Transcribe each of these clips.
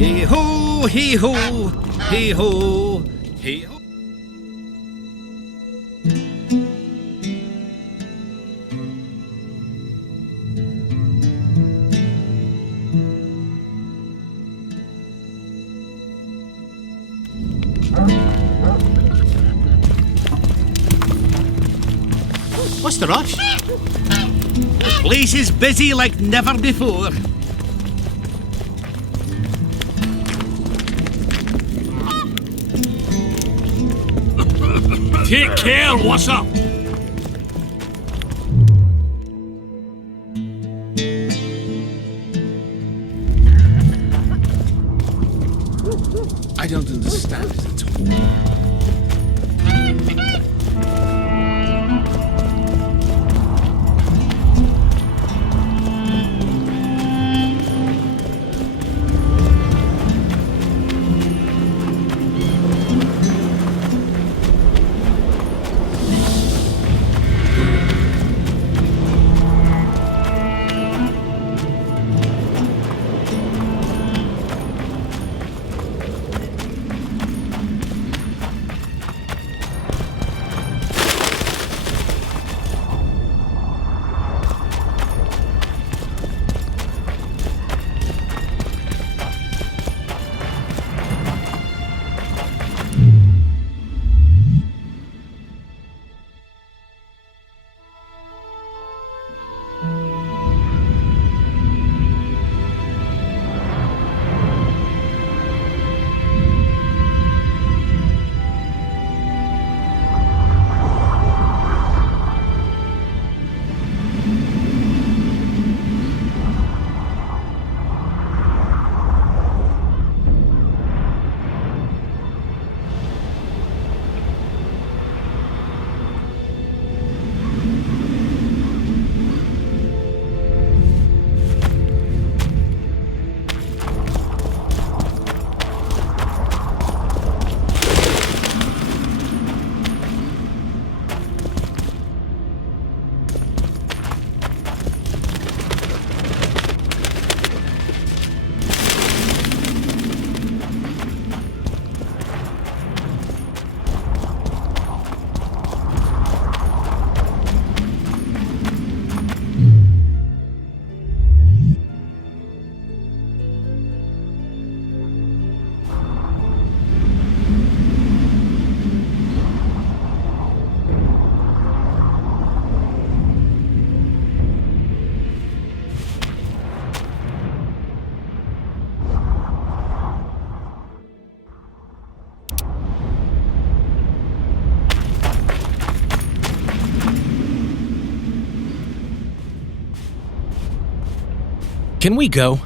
Hey ho, hey ho, hey ho, hey ho. What's the rush? The place is busy like never before. Take care, what's up? I don't understand it at all. Can we go?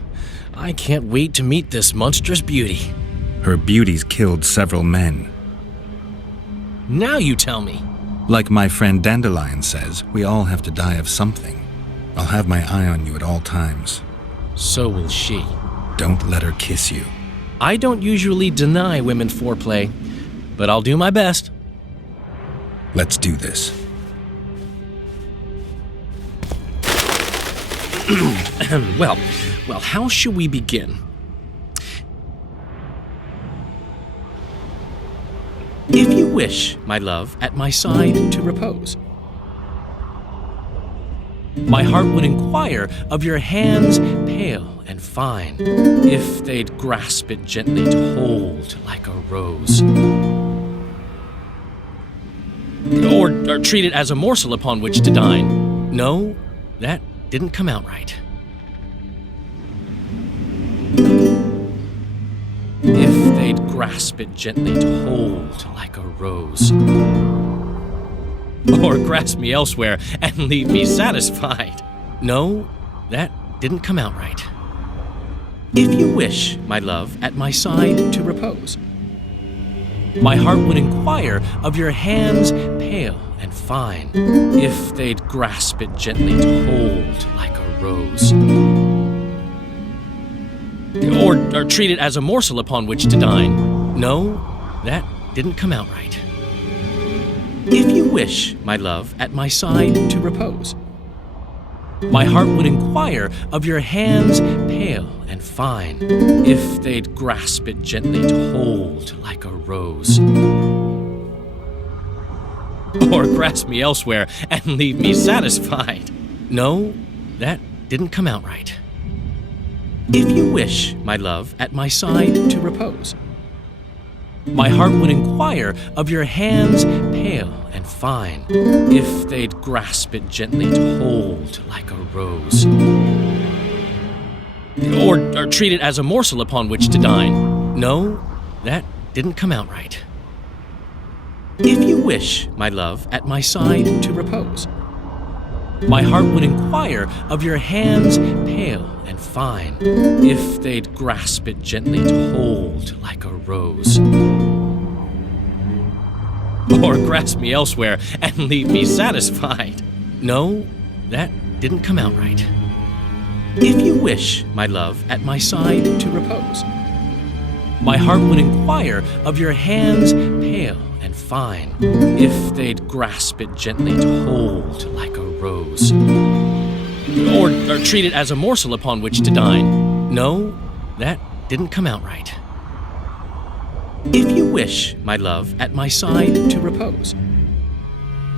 I can't wait to meet this monstrous beauty. Her beauty's killed several men. Now you tell me. Like my friend Dandelion says, we all have to die of something. I'll have my eye on you at all times. So will she. Don't let her kiss you. I don't usually deny women foreplay, but I'll do my best. Let's do this. Well, how should we begin? If you wish, my love, at my side to repose, my heart would inquire of your hands pale and fine, if they'd grasp it gently to hold like a rose. Or treat it as a morsel upon which to dine. No, that didn't come out right. If they'd grasp it gently to hold like a rose. Or grasp me elsewhere and leave me satisfied. No, that didn't come out right. If you wish, my love, at my side to repose, my heart would inquire of your hands pale and fine, if they'd grasp it gently to hold like a rose. Or treat it as a morsel upon which to dine. No, that didn't come out right. If you wish, my love, at my side to repose, My heart would inquire of your hands pale and fine, if they'd grasp it gently to hold like a rose. Or grasp me elsewhere and leave me satisfied. No, that didn't come out right. If you wish, my love, at my side to repose, my heart would inquire of your hands pale and fine, if they'd grasp it gently to hold like a rose. Or treat it as a morsel upon which to dine. No, that didn't come out right. If you wish, my love, at my side to repose, my heart would inquire of your hands pale and fine, if they'd grasp it gently to hold like a rose. Or grasp me elsewhere and leave me satisfied. No, that didn't come out right. If you wish, my love, at my side to repose, my heart would inquire of your hands pale and fine, if they'd grasp it gently to hold like a rose. Or treat it as a morsel upon which to dine. No, that didn't come out right. If you wish, my love, at my side to repose,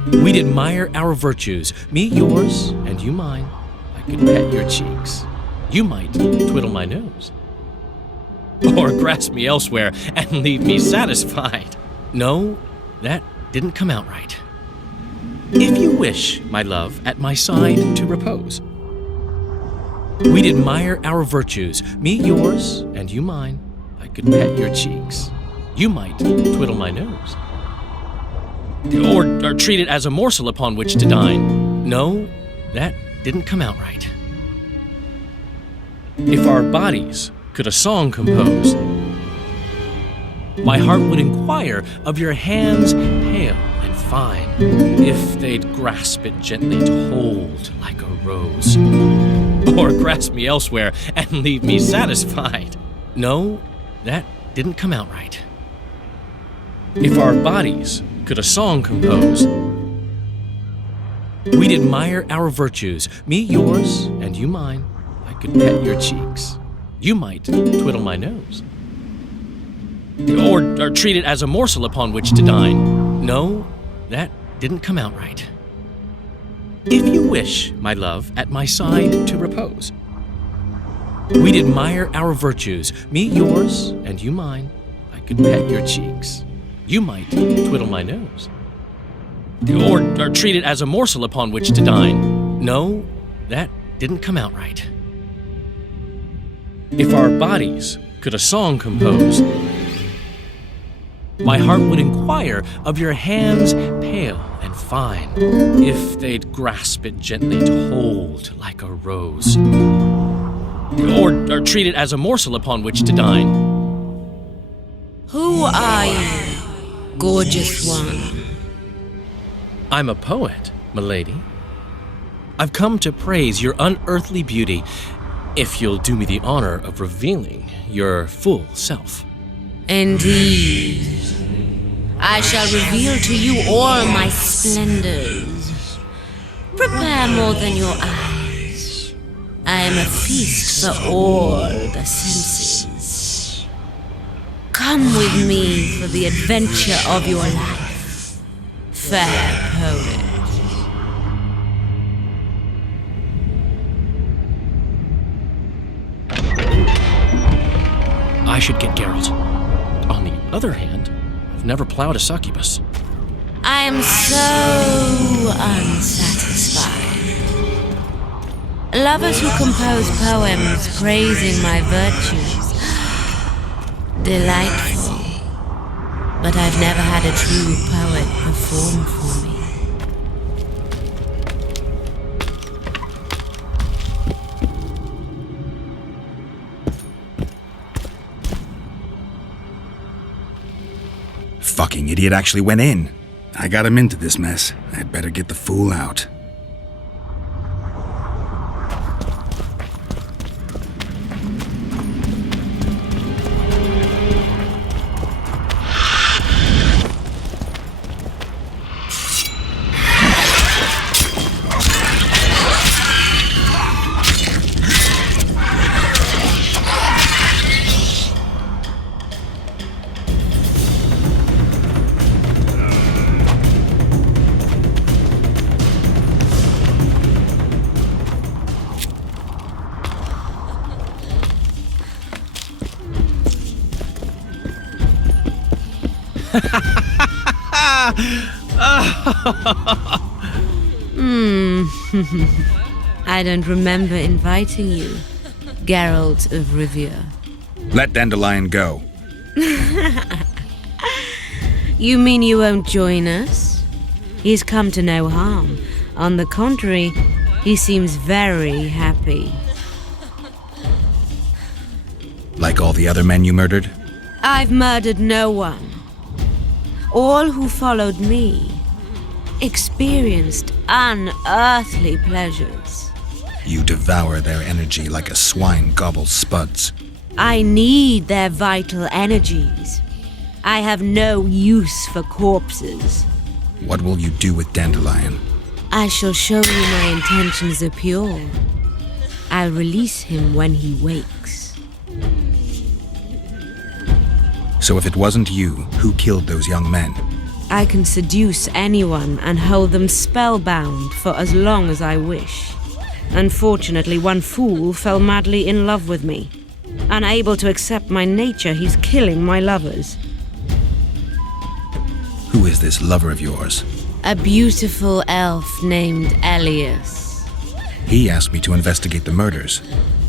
we'd admire our virtues, me yours and you mine. I could pet your cheeks. You might twiddle my nose. Or grasp me elsewhere and leave me satisfied. No, that didn't come out right. If you wish, my love, at my side to repose, we'd admire our virtues, me yours and you mine. I could pet your cheeks. You might twiddle my nose. Or treat it as a morsel upon which to dine. No, that didn't come out right. If our bodies could a song compose, my heart would inquire of your hands pale and fine, if they'd grasp it gently to hold like a rose. Or grasp me elsewhere and leave me satisfied. No, that didn't come out right. If our bodies could a song compose, we'd admire our virtues, me yours and you mine. I could pet your cheeks. You might twiddle my nose. Or treat it as a morsel upon which to dine. No, that didn't come out right. If you wish, my love, at my side to repose, we'd admire our virtues, me yours and you mine. I could pet your cheeks. You might twiddle my nose. Or treat it as a morsel upon which to dine. No, that didn't come out right. If our bodies could a song compose, my heart would inquire of your hands pale and fine, if they'd grasp it gently to hold like a rose. Or treat it as a morsel upon which to dine. Who are you, gorgeous one? I'm a poet, milady. I've come to praise your unearthly beauty, if you'll do me the honor of revealing your full self. Indeed. I shall reveal to you all my splendors. Prepare more than your eyes. I am a feast for all the senses. Come with me for the adventure of your life, fair poet. I should get Geralt. On the other hand, I've never plowed a succubus. I am so unsatisfied. Lovers who compose poems praising my virtues, delightful. But I've never had a true poet perform for me. Fucking idiot actually went in. I got him into this mess. I'd better get the fool out. I don't remember inviting you, Geralt of Rivia. Let Dandelion go. You mean you won't join us? He's come to no harm. On the contrary, he seems very happy. Like all the other men you murdered? I've murdered no one. All who followed me experienced unearthly pleasures. You devour their energy like a swine gobbles spuds. I need their vital energies. I have no use for corpses. What will you do with Dandelion? I shall show you my intentions are pure. I'll release him when he wakes. So if it wasn't you, who killed those young men? I can seduce anyone and hold them spellbound for as long as I wish. Unfortunately, one fool fell madly in love with me. Unable to accept my nature, he's killing my lovers. Who is this lover of yours? A beautiful elf named Elias. He asked me to investigate the murders.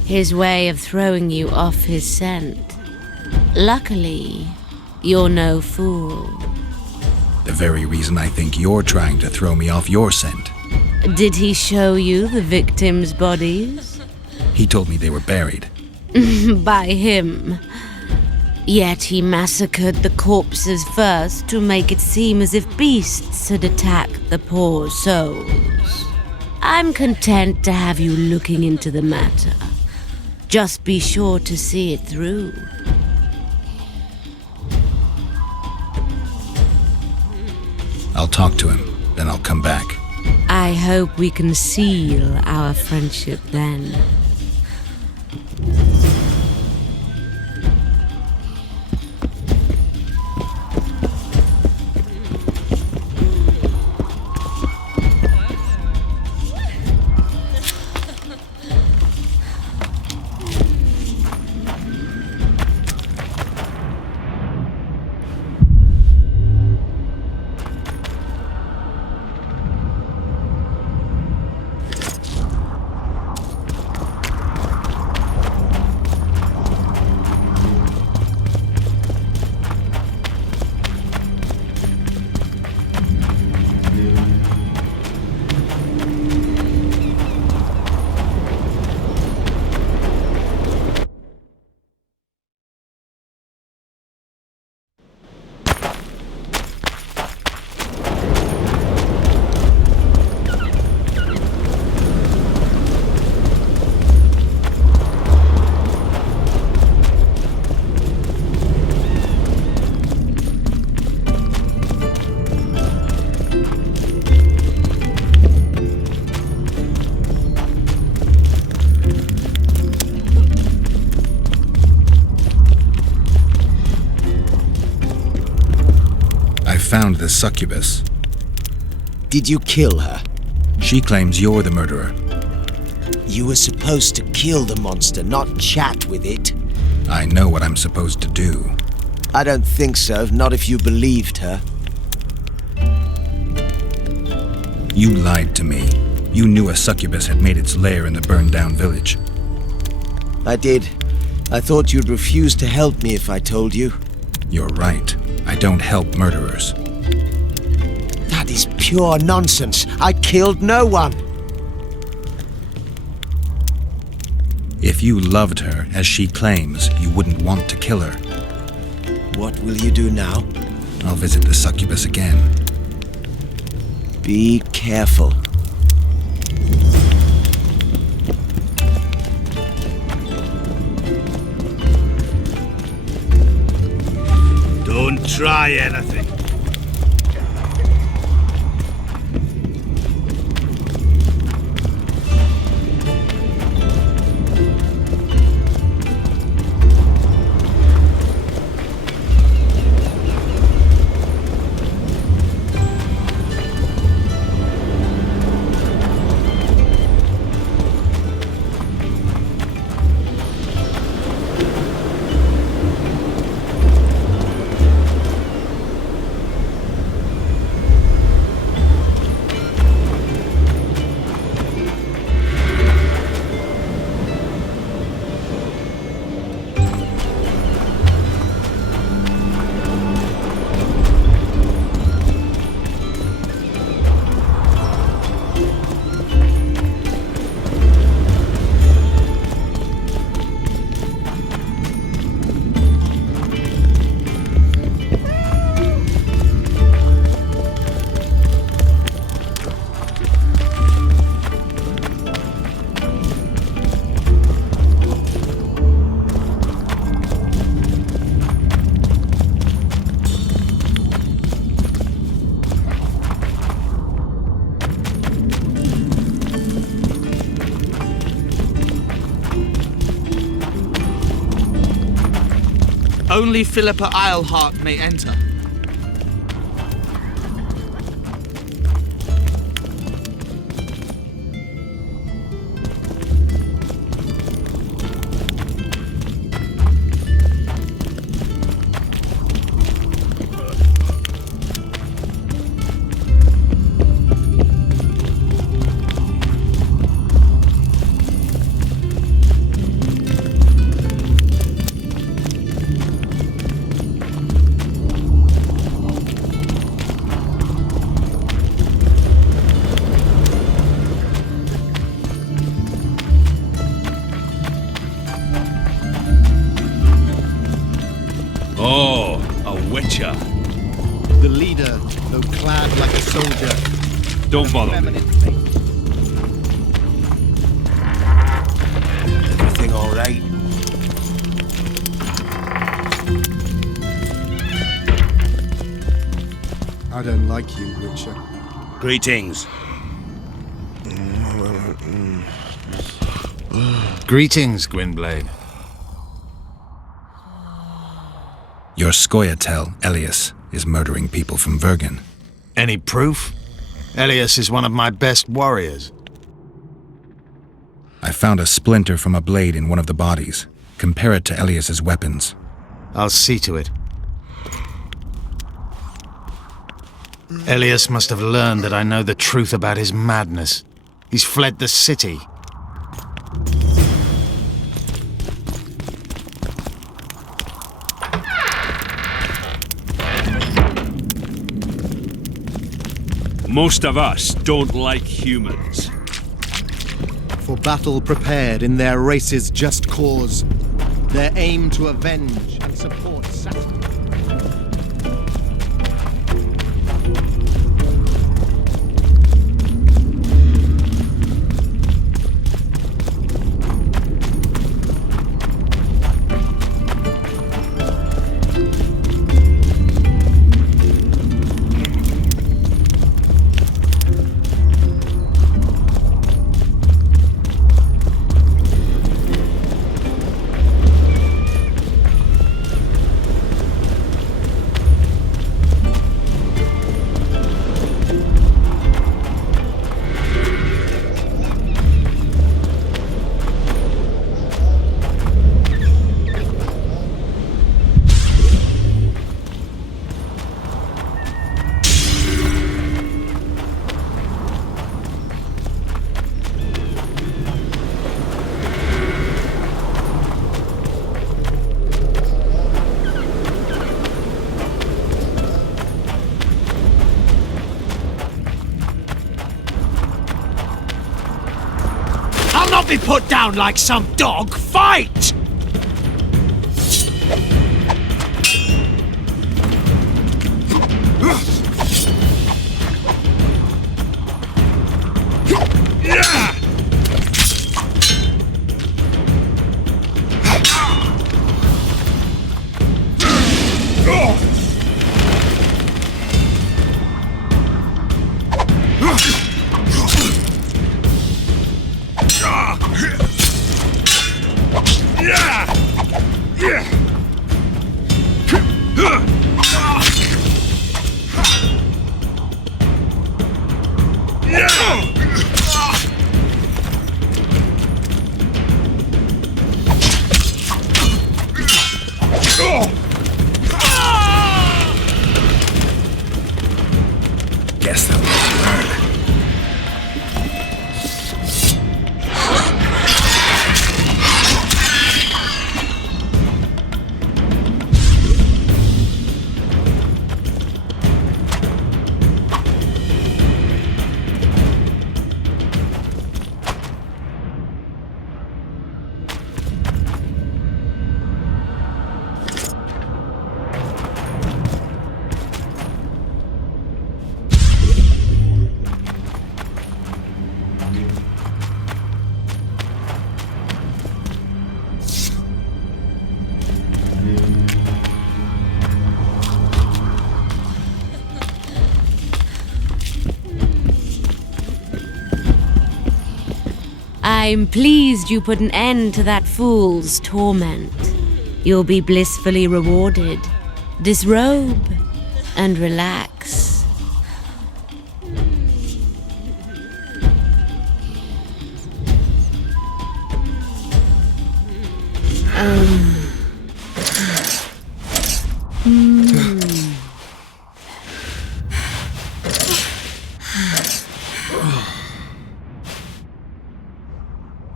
His way of throwing you off his scent. Luckily, you're no fool. The very reason I think you're trying to throw me off your scent. Did he show you the victims' bodies? He told me they were buried. By him. Yet he massacred the corpses first to make it seem as if beasts had attacked the poor souls. I'm content to have you looking into the matter. Just be sure to see it through. I'll talk to him, then I'll come back. I hope we can seal our friendship then. Found the succubus. Did you kill her? She claims you're the murderer. You were supposed to kill the monster, not chat with it. I know what I'm supposed to do. I don't think so, not if you believed her. You lied to me. You knew a succubus had made its lair in the burned-down village. I did. I thought you'd refuse to help me if I told you. You're right. I don't help murderers. That is pure nonsense. I killed no one. If you loved her, as she claims, you wouldn't want to kill her. What will you do now? I'll visit the succubus again. Be careful. Don't try anything. Only Philippa Eilhart may enter. Oh, a witcher. The leader, though clad like a soldier. Don't bother me. Everything all right? I don't like you, Witcher. Greetings. Greetings, Gwynblade. Your Scoia'tael, Elias, is murdering people from Vergen. Any proof? Elias is one of my best warriors. I found a splinter from a blade in one of the bodies. Compare it to Elias's weapons. I'll see to it. Elias must have learned that I know the truth about his madness. He's fled the city. Most of us don't like humans. For battle prepared in their race's just cause, their aim to avenge and support Saturn. I'll not be put down like some dog. Fight! Guess they'll learn. I'm pleased you put an end to that fool's torment. You'll be blissfully rewarded. Disrobe and relax.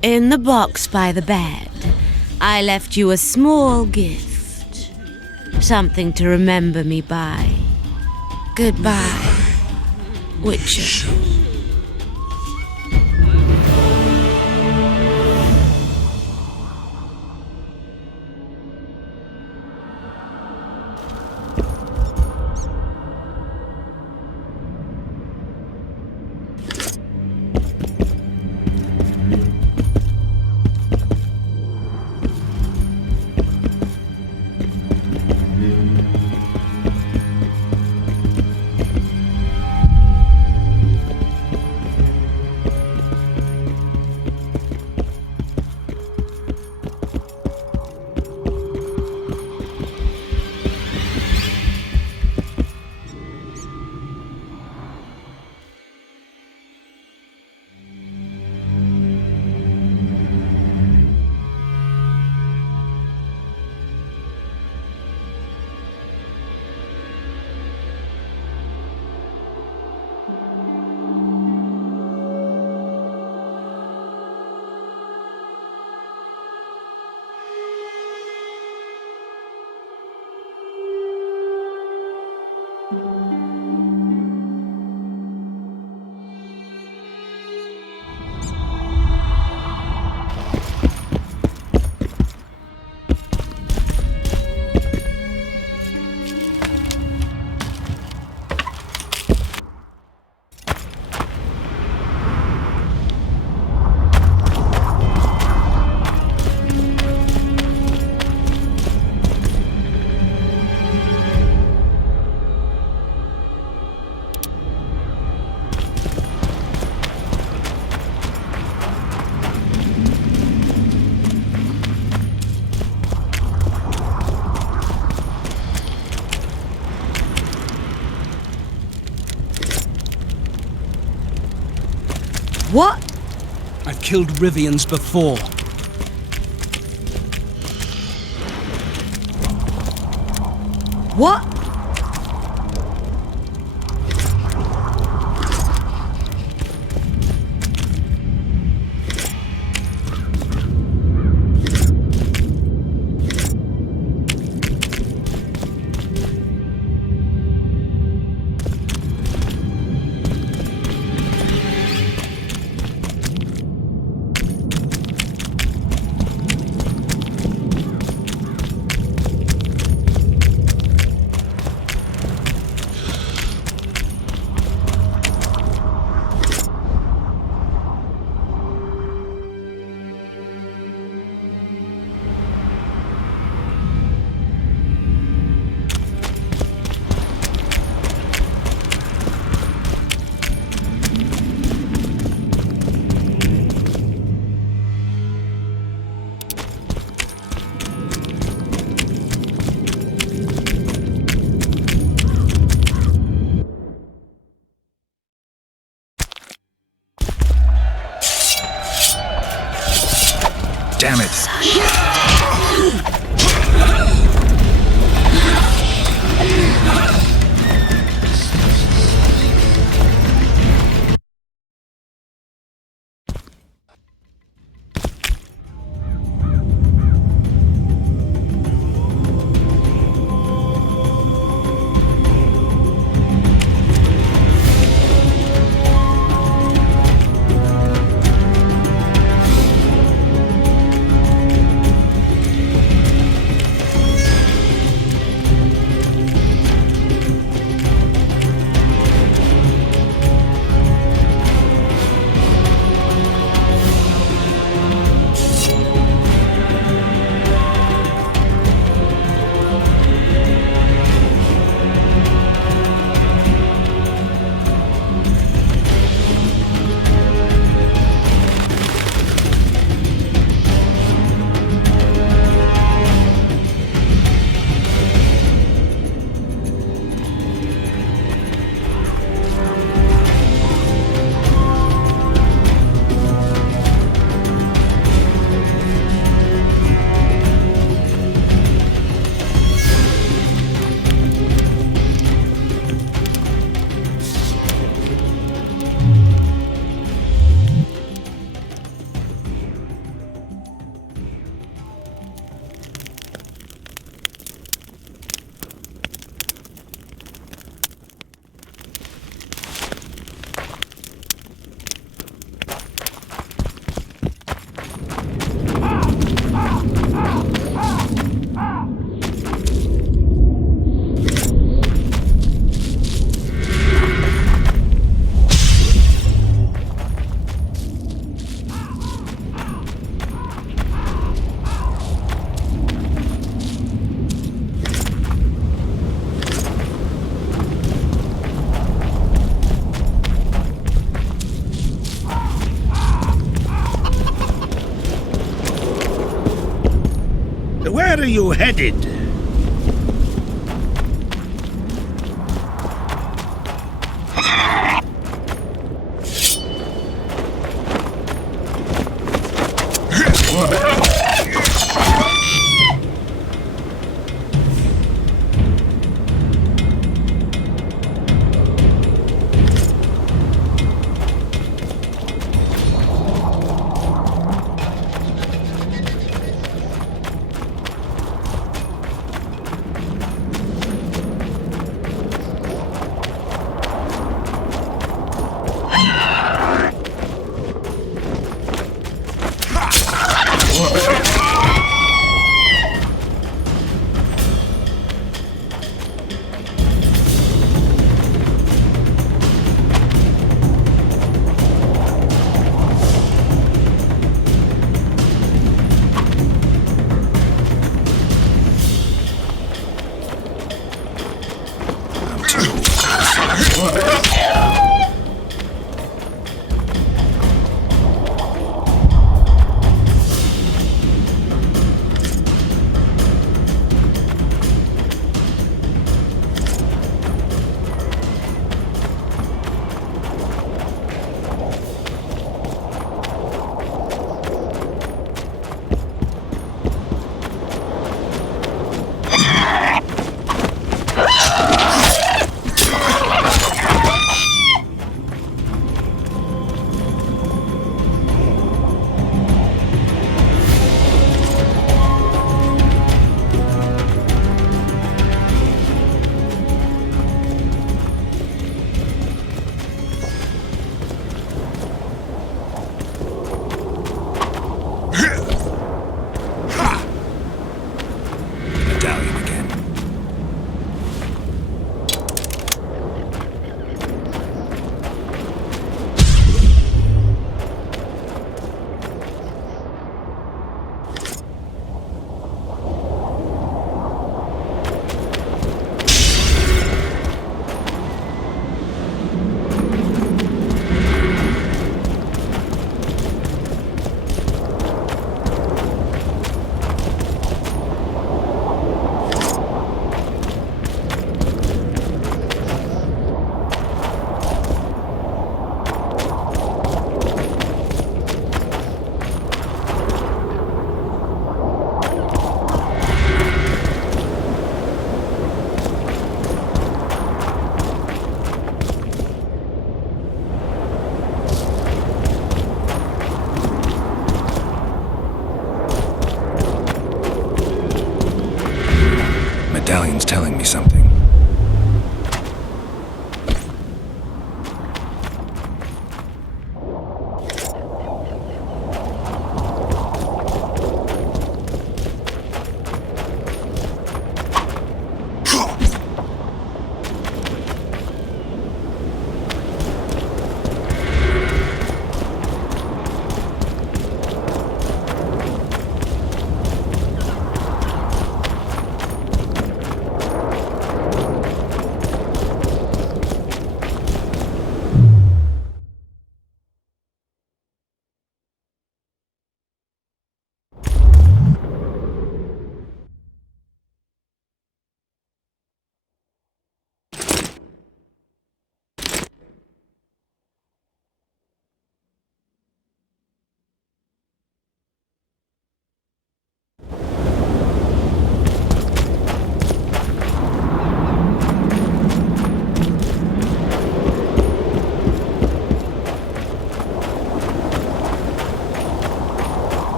In the box by the bed, I left you a small gift. Something to remember me by. Goodbye, Witcher. What? I've killed Rivians before. What? Damn it. you headed?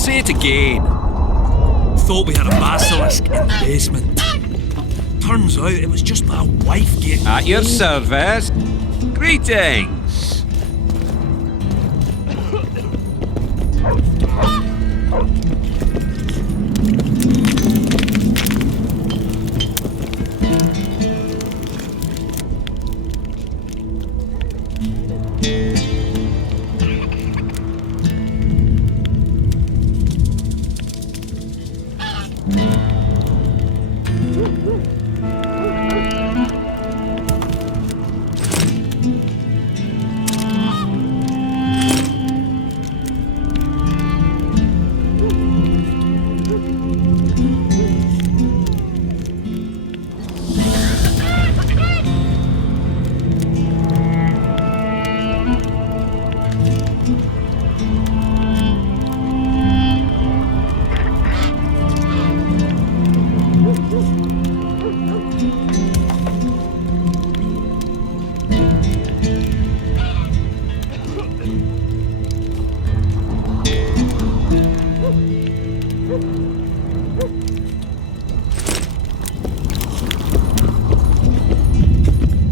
say it again. Thought we had a basilisk in the basement. Turns out it was just my wife getting... At your service. Greetings.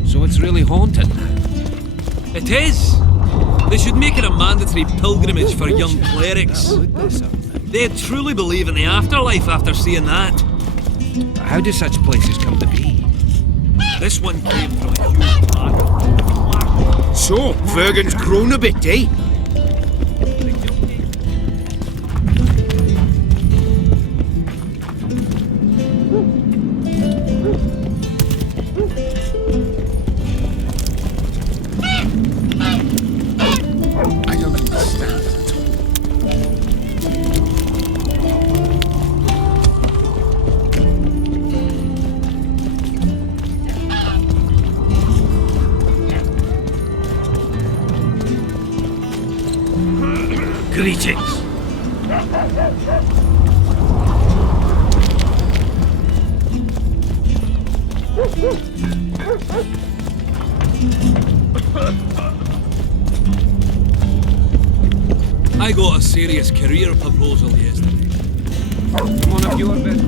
So it's really haunted. It is. They should make it a mandatory pilgrimage for young clerics. They truly believe in the afterlife after seeing that. How do such places come to be? This one came from a huge battle. So, Fergan's grown a bit, eh? I don't understand it at all. Greetings. I got a serious career proposal yesterday. One of your best.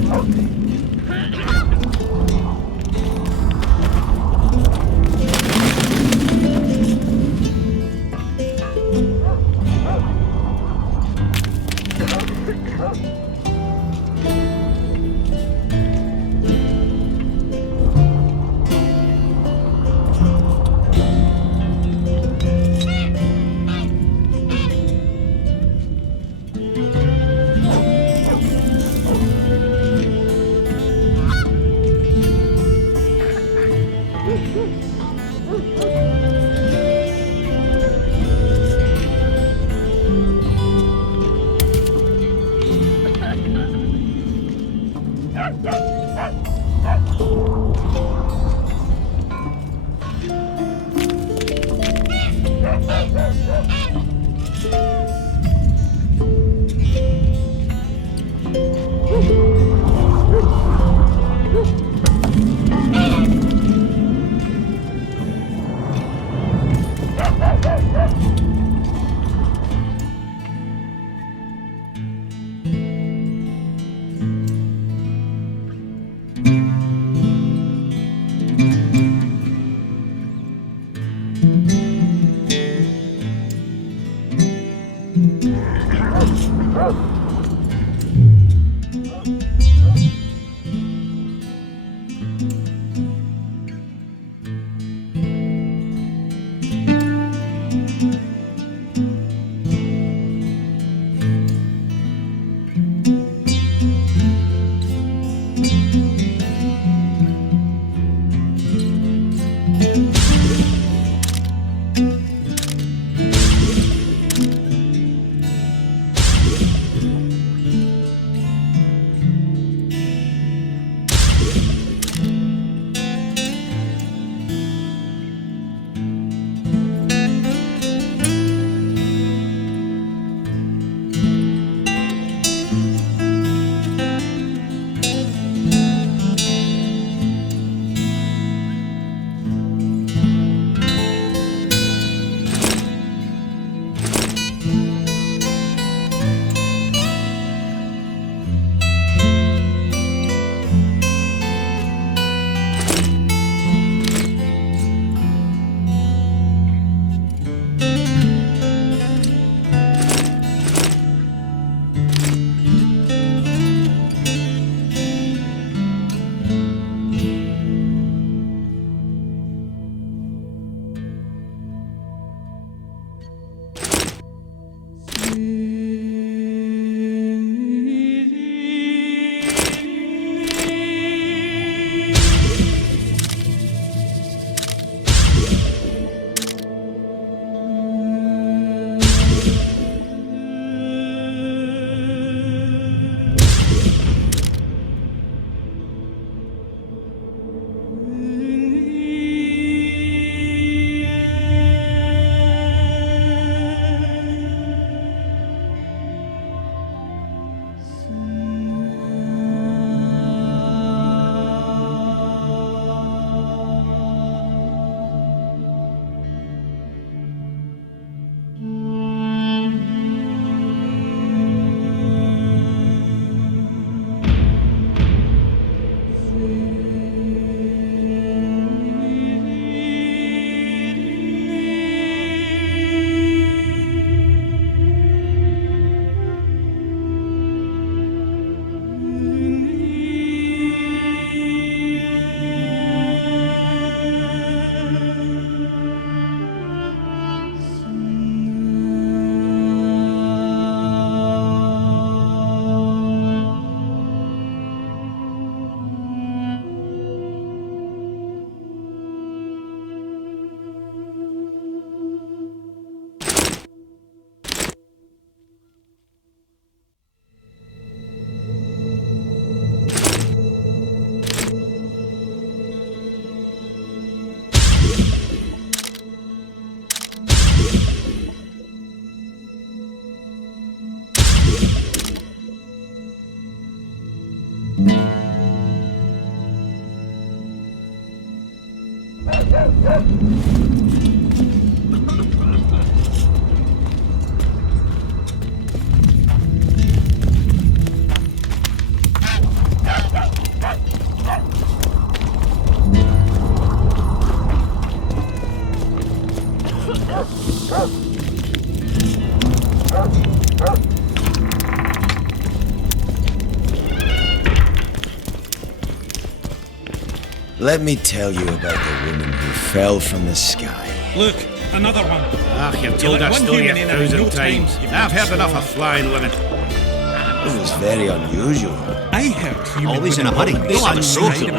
Let me tell you about the woman who fell from the sky. Look, another one. Ah, you've told that story 1,000 times. I've heard enough of flying women. It was very unusual. I heard you Always in a hurry. You'll have a social.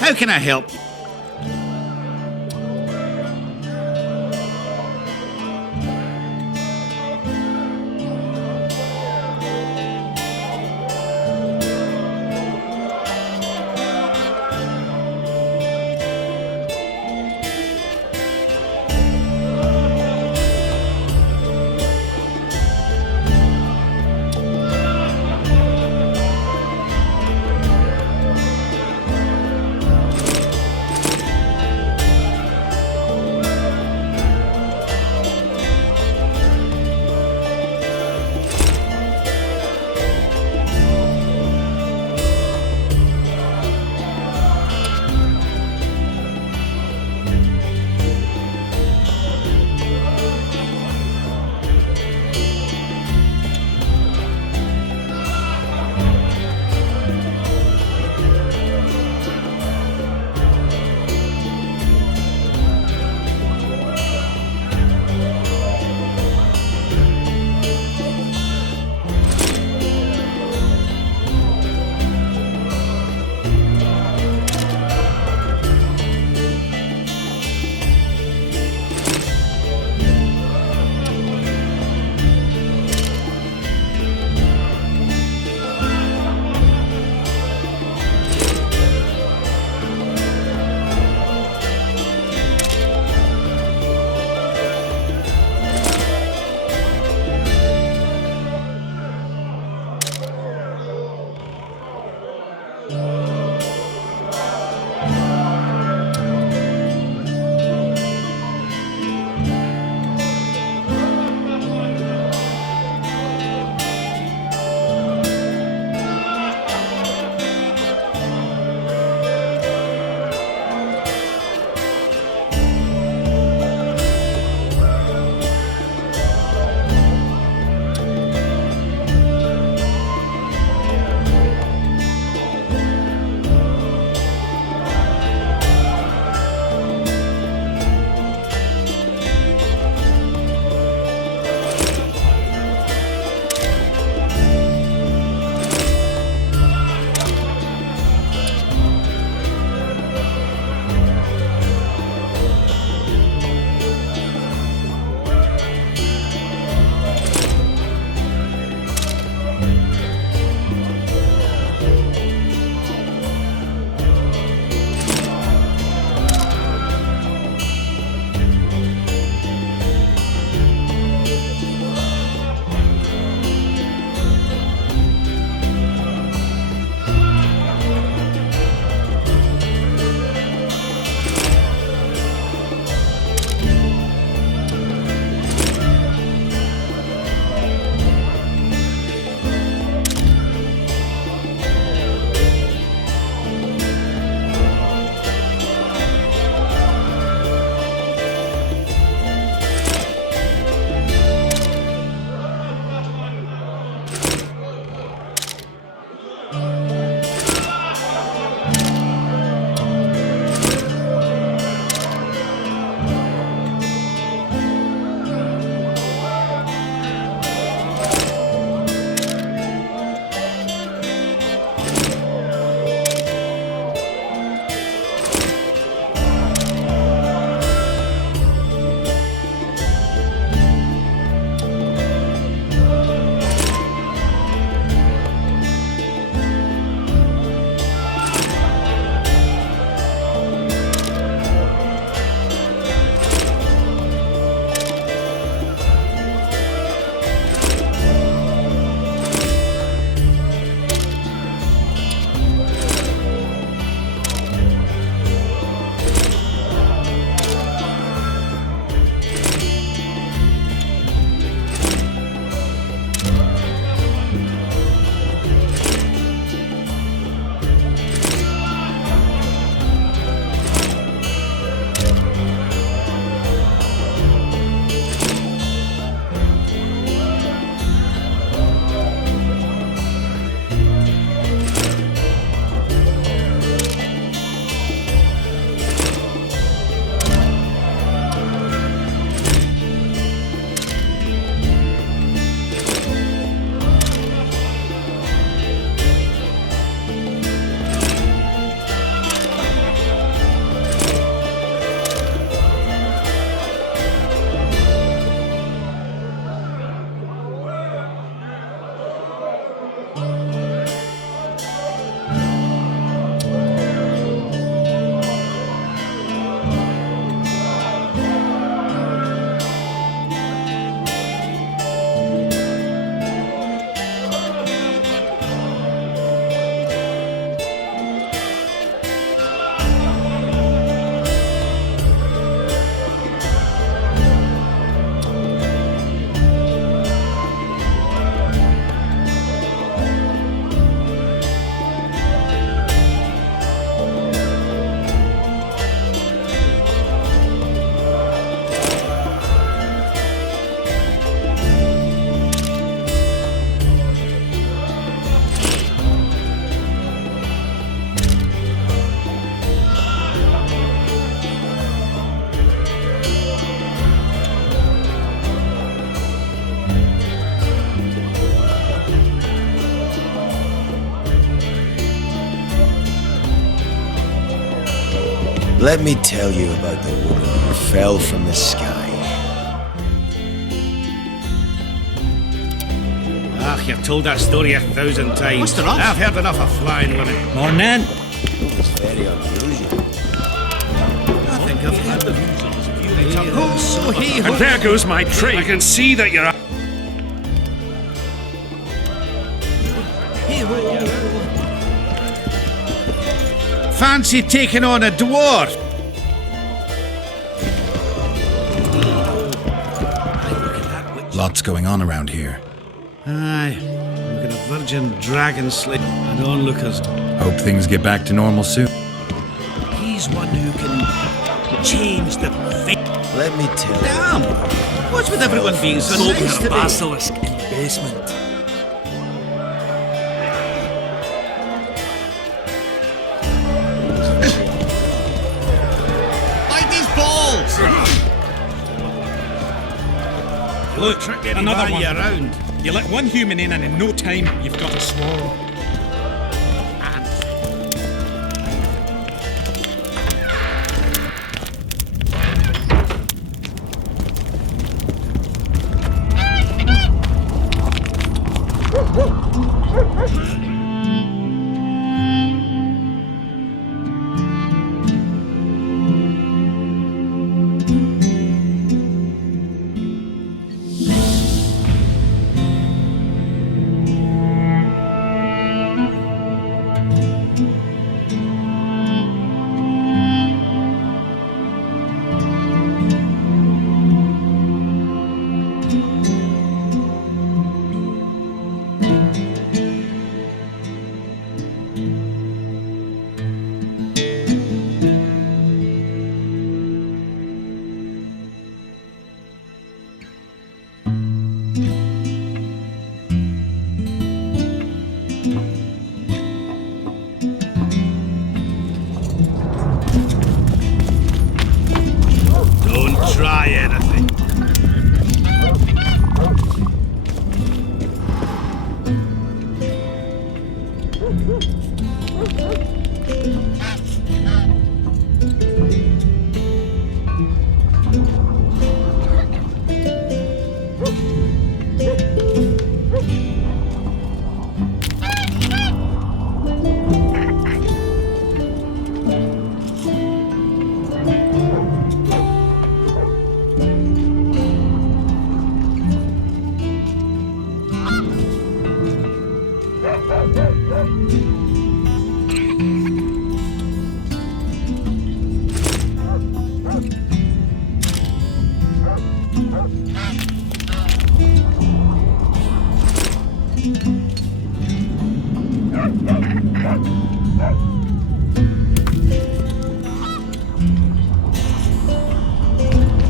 How can I help? Let me tell you about the woman who fell from the sky. Ah, you've told that story 1,000 times. What's the rush? I've heard enough of flying women. Morning. It's very unusual. I think I've heard of it. Oh, hey, And there goes my trick. I can see that you're... Fancy taking on a dwarf? Lots going on around here. Aye, we've got a virgin dragon slayer and onlookers. Hope things get back to normal soon. He's one who can change the fate. Let me tell you. Damn! What's with everyone being so Smoking nice a today? basilisk in the basement. Light these balls! Look, Another one. you around. You let one human in, and in no time, you've got a swarm. Don't try anything.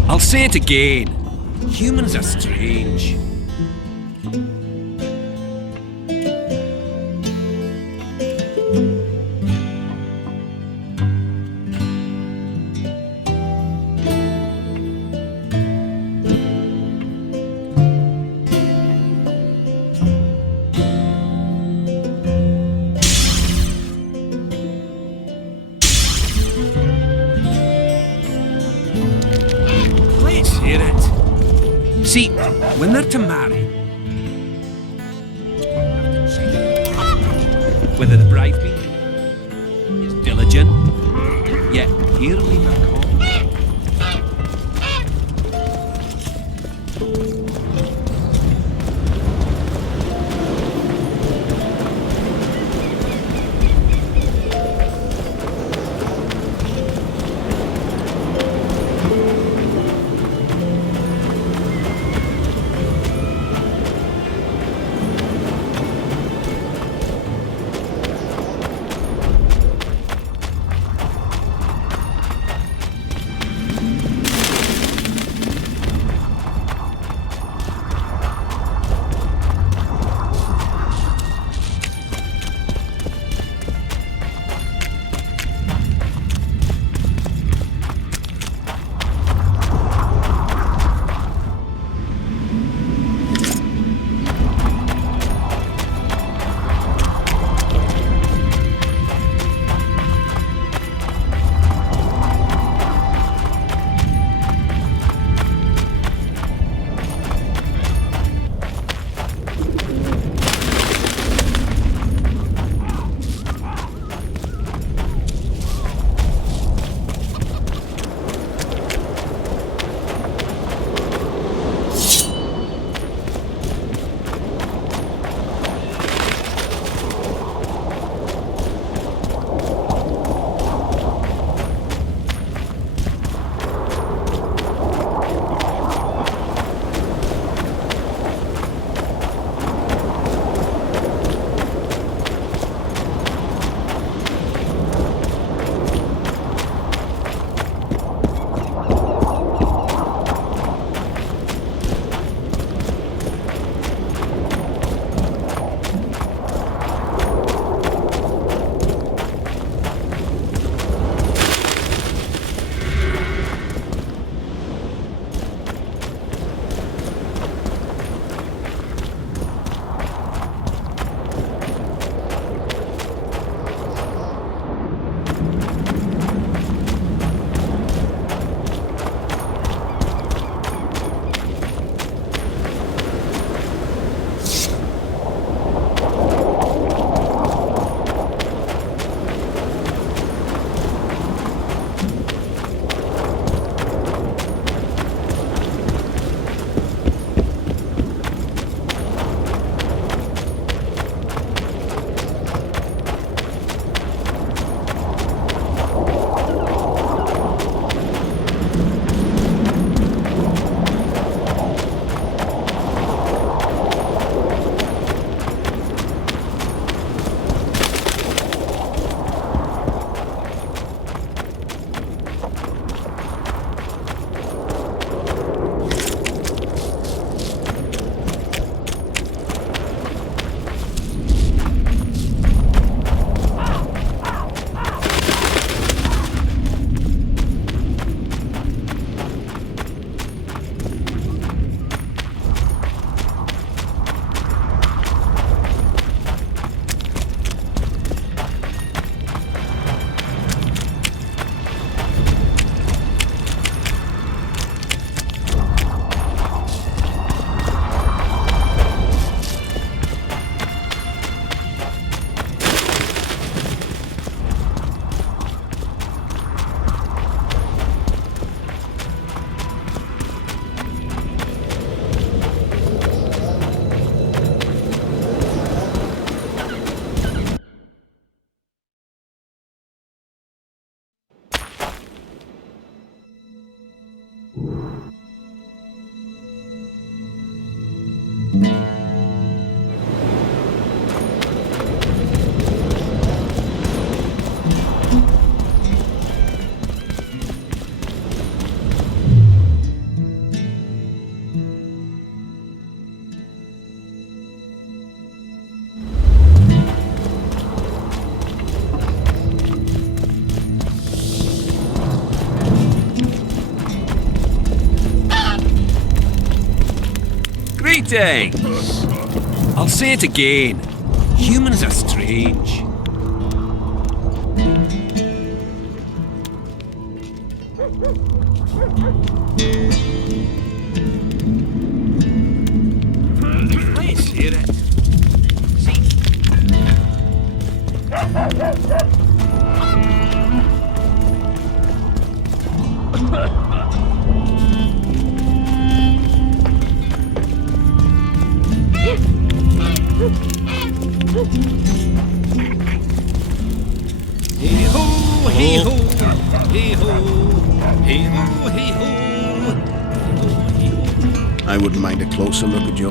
I'll say it again. Humans are strange. Let's hear it. See, when they're to marry, whether the bridesmaid is diligent, yet dearly her call. Greetings! I'll say it again. Humans are strange. Let's hear it. Hey-ho, hey-ho, hey-ho, hey-ho, hey-ho. I wouldn't mind a closer look at your...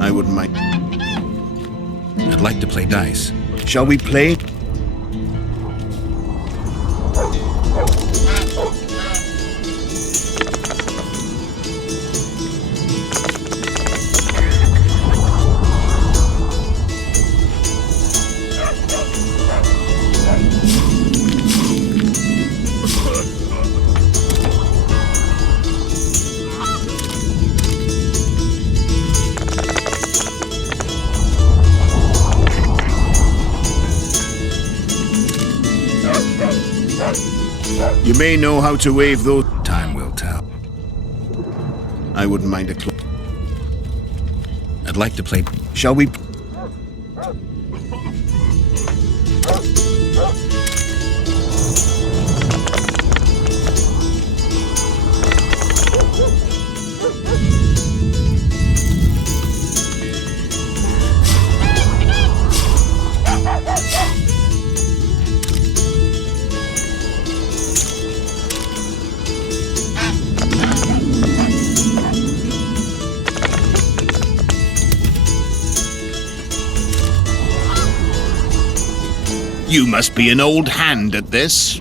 I wouldn't mind... I'd like to play dice. Shall we play? You may know how to wave those... Time will tell. I wouldn't mind a close... I'd like to play... Shall we... You must be an old hand at this.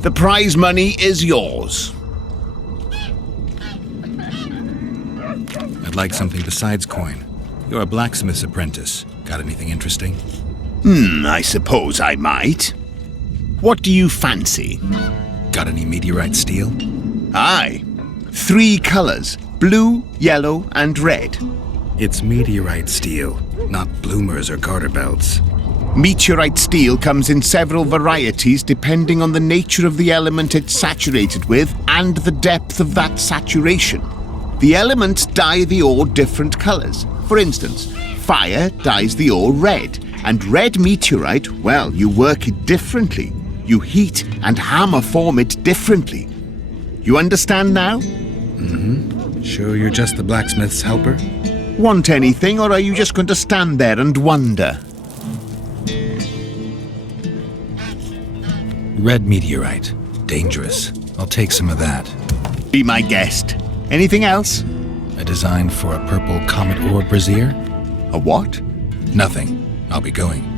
The prize money is yours. I'd like something besides coin. You're a blacksmith's apprentice. Got anything interesting? I suppose I might. What do you fancy? Got any meteorite steel? Aye. 3 colors: blue, yellow, and red. It's meteorite steel, not bloomers or garter belts. Meteorite steel comes in several varieties depending on the nature of the element it's saturated with and the depth of that saturation. The elements dye the ore different colors. For instance, fire dyes the ore red, and red meteorite, well, you work it differently. You heat and hammer form it differently. You understand now? Sure you're just the blacksmith's helper? Want anything, or are you just going to stand there and wonder? Red meteorite. Dangerous. I'll take some of that. Be my guest. Anything else? A design for a purple comet ore brazier? A what? Nothing. I'll be going.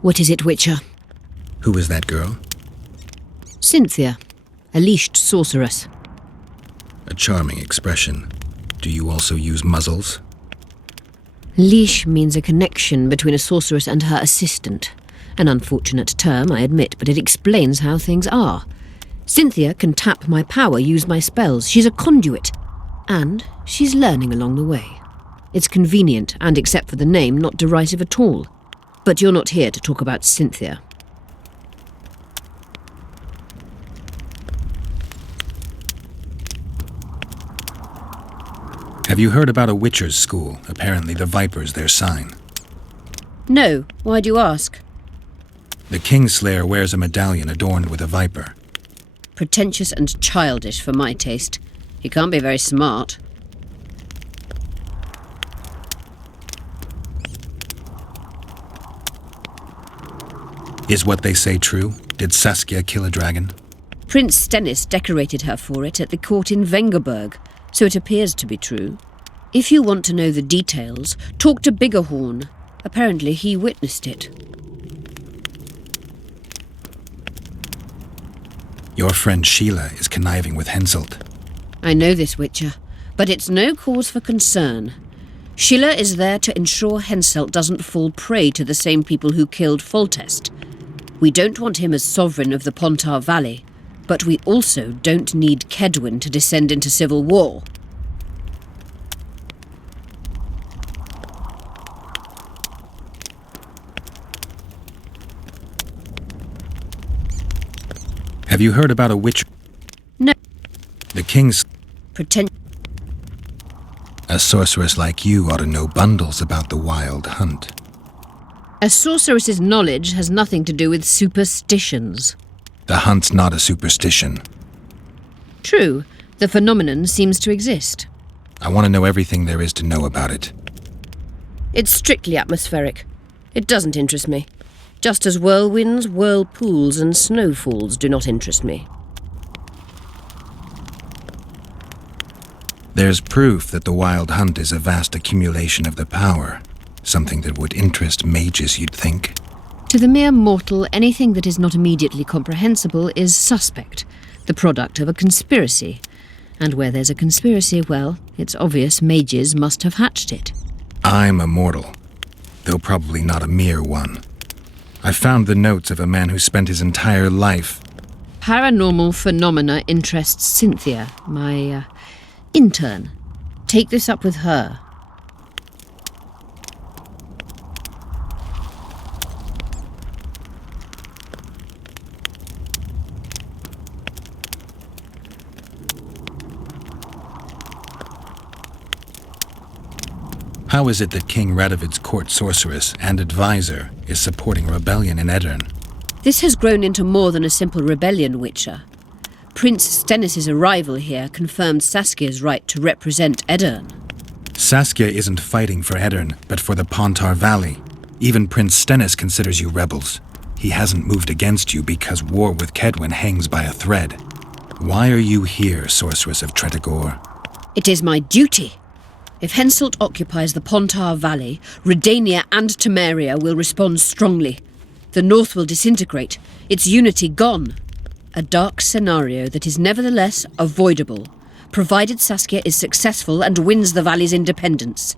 What is it, Witcher? Who is that girl? Cynthia, a leashed sorceress. A charming expression. Do you also use muzzles? Leash means a connection between a sorceress and her assistant. An unfortunate term, I admit, but it explains how things are. Cynthia can tap my power, use my spells. She's a conduit. And she's learning along the way. It's convenient, and except for the name, not derisive at all. But you're not here to talk about Cynthia. Have you heard about a Witcher's school? Apparently the Viper's their sign. No. Why do you ask? The Kingslayer wears a medallion adorned with a viper. Pretentious and childish for my taste. He can't be very smart. Is what they say true? Did Saskia kill a dragon? Prince Stennis decorated her for it at the court in Vengerberg, so it appears to be true. If you want to know the details, talk to Biggerhorn. Apparently he witnessed it. Your friend Sheila is conniving with Henselt. I know this, Witcher, but it's no cause for concern. Sheila is there to ensure Henselt doesn't fall prey to the same people who killed Foltest. We don't want him as sovereign of the Pontar Valley, but we also don't need Kedwin to descend into civil war. Have you heard about a witch? No. The King's... Pretend... A sorceress like you ought to know bundles about the Wild Hunt. A sorceress's knowledge has nothing to do with superstitions. The hunt's not a superstition. True. The phenomenon seems to exist. I want to know everything there is to know about it. It's strictly atmospheric. It doesn't interest me. Just as whirlwinds, whirlpools, and snowfalls do not interest me. There's proof that the Wild Hunt is a vast accumulation of the power. Something that would interest mages, you'd think. To the mere mortal, anything that is not immediately comprehensible is suspect, the product of a conspiracy. And where there's a conspiracy, well, it's obvious mages must have hatched it. I'm a mortal, though probably not a mere one. I found the notes of a man who spent his entire life... Paranormal phenomena interests Cynthia, my, intern. Take this up with her. How is it that King Radovid's court sorceress and advisor is supporting a rebellion in Edirn? This has grown into more than a simple rebellion, Witcher. Prince Stennis' arrival here confirmed Saskia's right to represent Edirn. Saskia isn't fighting for Edirn, but for the Pontar Valley. Even Prince Stennis considers you rebels. He hasn't moved against you because war with Kedwin hangs by a thread. Why are you here, Sorceress of Tretogor? It is my duty. If Henselt occupies the Pontar Valley, Redania and Temeria will respond strongly. The North will disintegrate, its unity gone. A dark scenario that is nevertheless avoidable, provided Saskia is successful and wins the Valley's independence.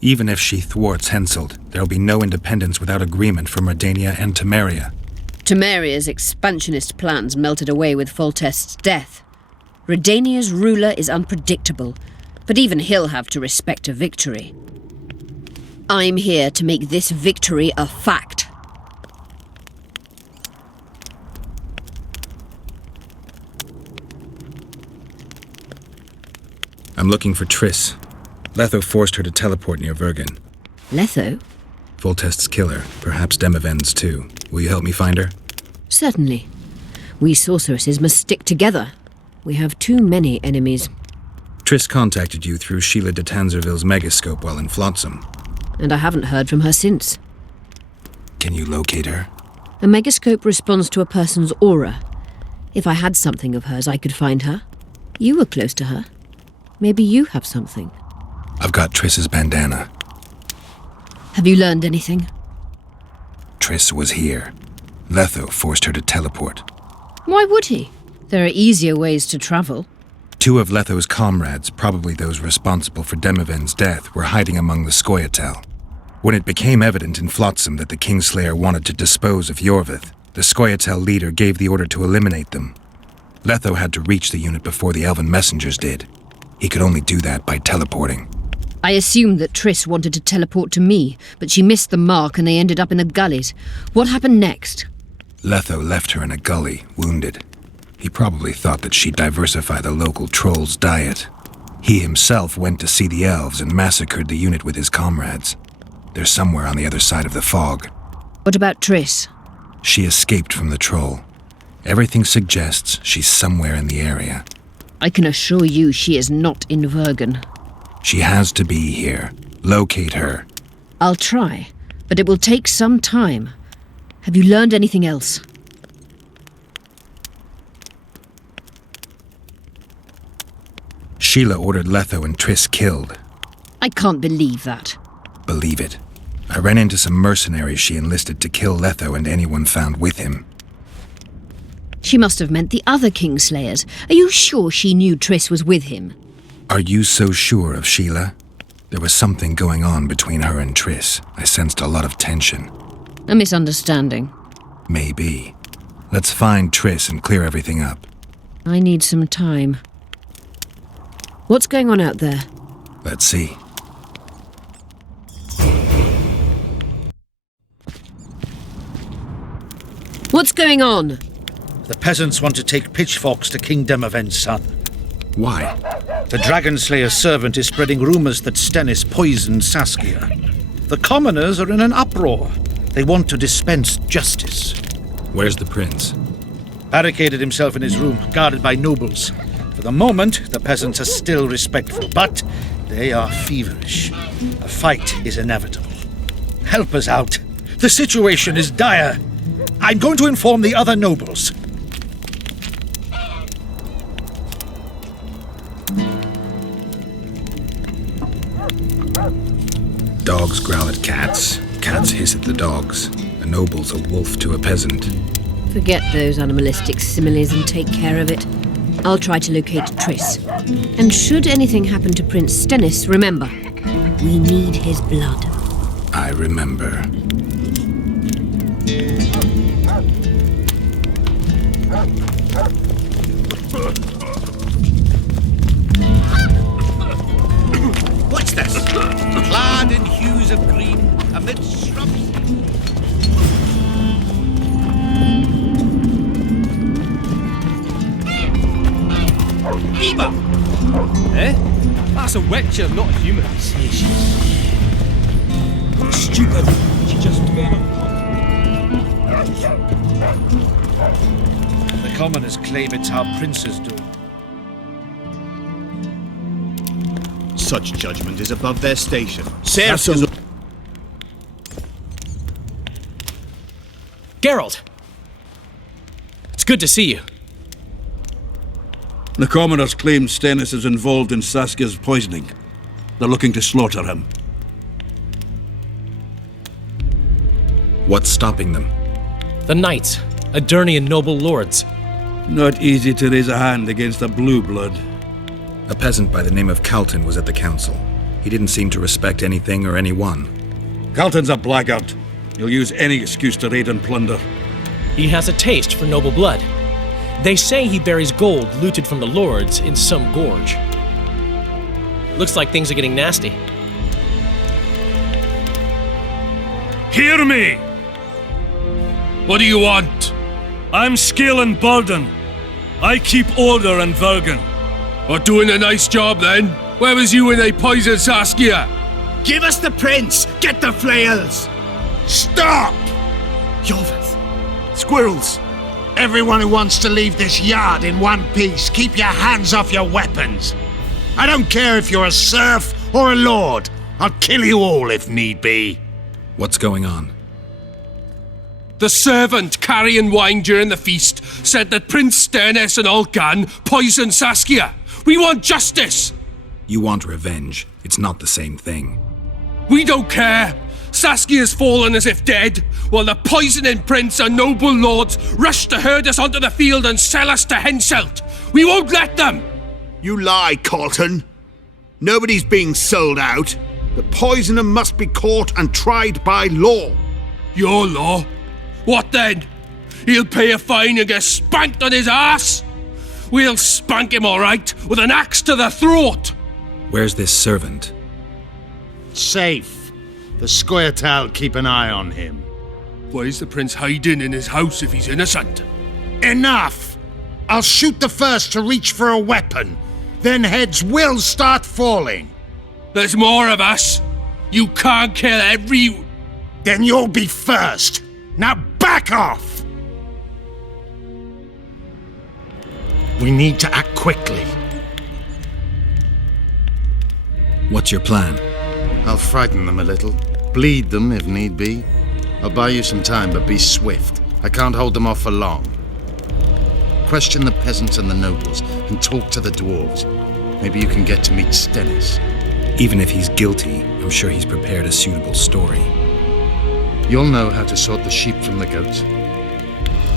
Even if she thwarts Henselt, there'll be no independence without agreement from Redania and Temeria. Temeria's expansionist plans melted away with Foltest's death. Redania's ruler is unpredictable, but even he'll have to respect a victory. I'm here to make this victory a fact. I'm looking for Triss. Letho forced her to teleport near Vergen. Letho? Foltest's killer, perhaps Demavend's too. Will you help me find her? Certainly. We sorceresses must stick together. We have too many enemies. Triss contacted you through Sheila de Tanzerville's megascope while in Flotsam. And I haven't heard from her since. Can you locate her? A megascope responds to a person's aura. If I had something of hers, I could find her. You were close to her. Maybe you have something. I've got Triss's bandana. Have you learned anything? Triss was here. Letho forced her to teleport. Why would he? There are easier ways to travel. 2 of Letho's comrades, probably those responsible for Demoven's death, were hiding among the Scoia'tael. When it became evident in Flotsam that the Kingslayer wanted to dispose of Yorvith, the Scoia'tael leader gave the order to eliminate them. Letho had to reach the unit before the Elven messengers did. He could only do that by teleporting. I assumed that Triss wanted to teleport to me, but she missed the mark and they ended up in the gullies. What happened next? Letho left her in a gully, wounded. He probably thought that she'd diversify the local trolls' diet. He himself went to see the elves and massacred the unit with his comrades. They're somewhere on the other side of the fog. What about Triss? She escaped from the troll. Everything suggests she's somewhere in the area. I can assure you she is not in Vergen. She has to be here. Locate her. I'll try, but it will take some time. Have you learned anything else? Sheila ordered Letho and Triss killed. I can't believe that. Believe it. I ran into some mercenaries she enlisted to kill Letho and anyone found with him. She must have meant the other Kingslayers. Are you sure she knew Triss was with him? Are you so sure of Sheila? There was something going on between her and Triss. I sensed a lot of tension. A misunderstanding. Maybe. Let's find Triss and clear everything up. I need some time. What's going on out there? Let's see. What's going on? The peasants want to take pitchforks to King Demoven's son. Why? The Dragonslayer's servant is spreading rumors that Stennis poisoned Saskia. The commoners are in an uproar. They want to dispense justice. Where's the prince? Barricaded himself in his room, guarded by nobles. For the moment, the peasants are still respectful, but they are feverish. A fight is inevitable. Help us out. The situation is dire. I'm going to inform the other nobles. Dogs growl at cats. Cats hiss at the dogs. A noble's a wolf to a peasant. Forget those animalistic similes and take care of it. I'll try to locate Triss. And should anything happen to Prince Stennis, remember, we need his blood. I remember. What's this? Clad in hues of green, amidst shrubs. Eva! Eh? That's a witcher, not a human. Stupid. She just fell on The commoners claim it's how princes do. Such judgment is above their station. Geralt! It's good to see you. The commoners claim Stennis is involved in Saskia's poisoning. They're looking to slaughter him. What's stopping them? The knights, Adernian noble lords. Not easy to raise a hand against a blue blood. A peasant by the name of Calton was at the council. He didn't seem to respect anything or anyone. Calton's a blackguard. He'll use any excuse to raid and plunder. He has a taste for noble blood. They say he buries gold looted from the lords in some gorge. Looks like things are getting nasty. Hear me! What do you want? I'm Scalen Burden. I keep order in Vergen. We're doing a nice job then. Where was you when they poisoned Saskia? Give us the prince! Get the flails! Stop! Yorvith! Squirrels! Everyone who wants to leave this yard in one piece, keep your hands off your weapons. I don't care if you're a serf or a lord. I'll kill you all if need be. What's going on? The servant carrying wine during the feast said that Prince Stennis and Olcan poisoned Saskia. We want justice! You want revenge. It's not the same thing. We don't care. Saskia's fallen as if dead, while the poisoning prince and noble lords rush to herd us onto the field and sell us to Henselt. We won't let them! You lie, Colton. Nobody's being sold out. The poisoner must be caught and tried by law. Your law? What then? He'll pay a fine and get spanked on his ass? We'll spank him all right, with an axe to the throat! Where's this servant? Safe. The Scoia'tael keep an eye on him. Why is the prince hiding in his house if he's innocent? Enough! I'll shoot the first to reach for a weapon. Then heads will start falling. There's more of us. You can't kill every... Then you'll be first. Now back off! We need to act quickly. What's your plan? I'll frighten them a little. Bleed them if need be. I'll buy you some time, but be swift. I can't hold them off for long. Question the peasants and the nobles, and talk to the dwarves. Maybe you can get to meet Stennis. Even if he's guilty, I'm sure he's prepared a suitable story. You'll know how to sort the sheep from the goats.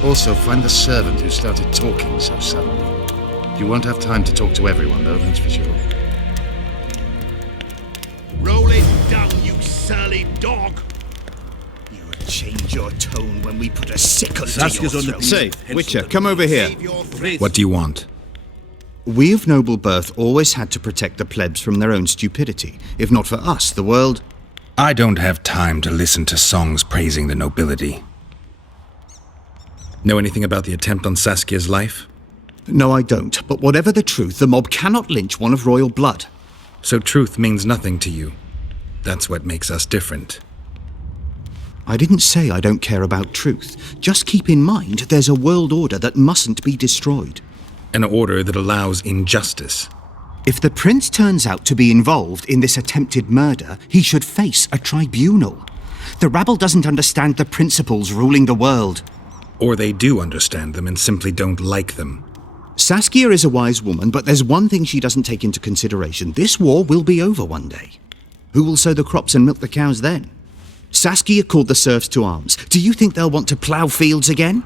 Also, find the servant who started talking so suddenly. You won't have time to talk to everyone, though, that's for sure. Roll it down, you surly dog! You would change your tone when we put a sickle to Saskia's your on the throat. Say, Witcher, come over here. What do you want? We of noble birth always had to protect the plebs from their own stupidity. If not for us, the world... I don't have time to listen to songs praising the nobility. Know anything about the attempt on Saskia's life? No, I don't. But whatever the truth, the mob cannot lynch one of royal blood. So truth means nothing to you. That's what makes us different. I didn't say I don't care about truth. Just keep in mind there's a world order that mustn't be destroyed. An order that allows injustice. If the prince turns out to be involved in this attempted murder, he should face a tribunal. The rabble doesn't understand the principles ruling the world. Or they do understand them and simply don't like them. Saskia is a wise woman, but there's one thing she doesn't take into consideration. This war will be over one day. Who will sow the crops and milk the cows then? Saskia called the serfs to arms. Do you think they'll want to plough fields again?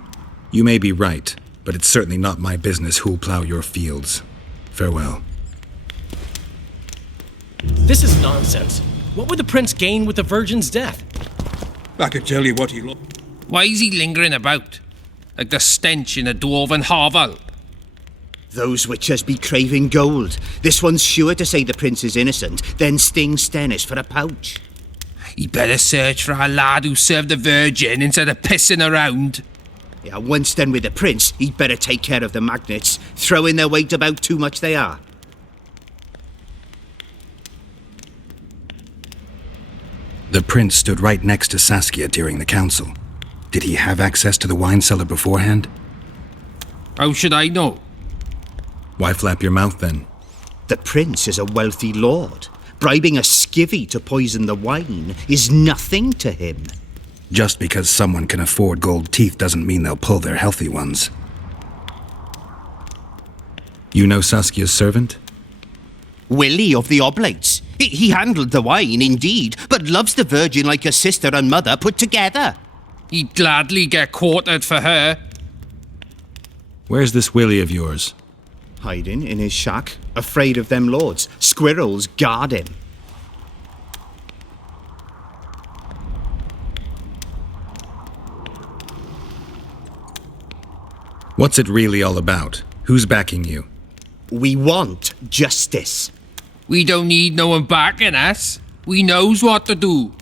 You may be right, but it's certainly not my business who'll plough your fields. Farewell. This is nonsense. What would the prince gain with the virgin's death? I could tell you what he looked. Why is he lingering about? Like the stench in a dwarven hovel? Those witchers be craving gold. This one's sure to say the prince is innocent, then sting Stennis for a pouch. He better search for a lad who served the Virgin instead of pissing around. Yeah, once done with the prince, he'd better take care of the magnets, throwing their weight about too much they are. The prince stood right next to Saskia during the council. Did he have access to the wine cellar beforehand? How should I know? Why flap your mouth then? The prince is a wealthy lord. Bribing a skivvy to poison the wine is nothing to him. Just because someone can afford gold teeth doesn't mean they'll pull their healthy ones. You know Saskia's servant? Willie of the Oblates. He handled the wine, indeed, but loves the Virgin like a sister and mother put together. He'd gladly get quartered for her. Where's this Willie of yours? Hiding in his shack, afraid of them lords. Squirrels guard him. What's it really all about? Who's backing you? We want justice. We don't need no one backing us. We knows what to do.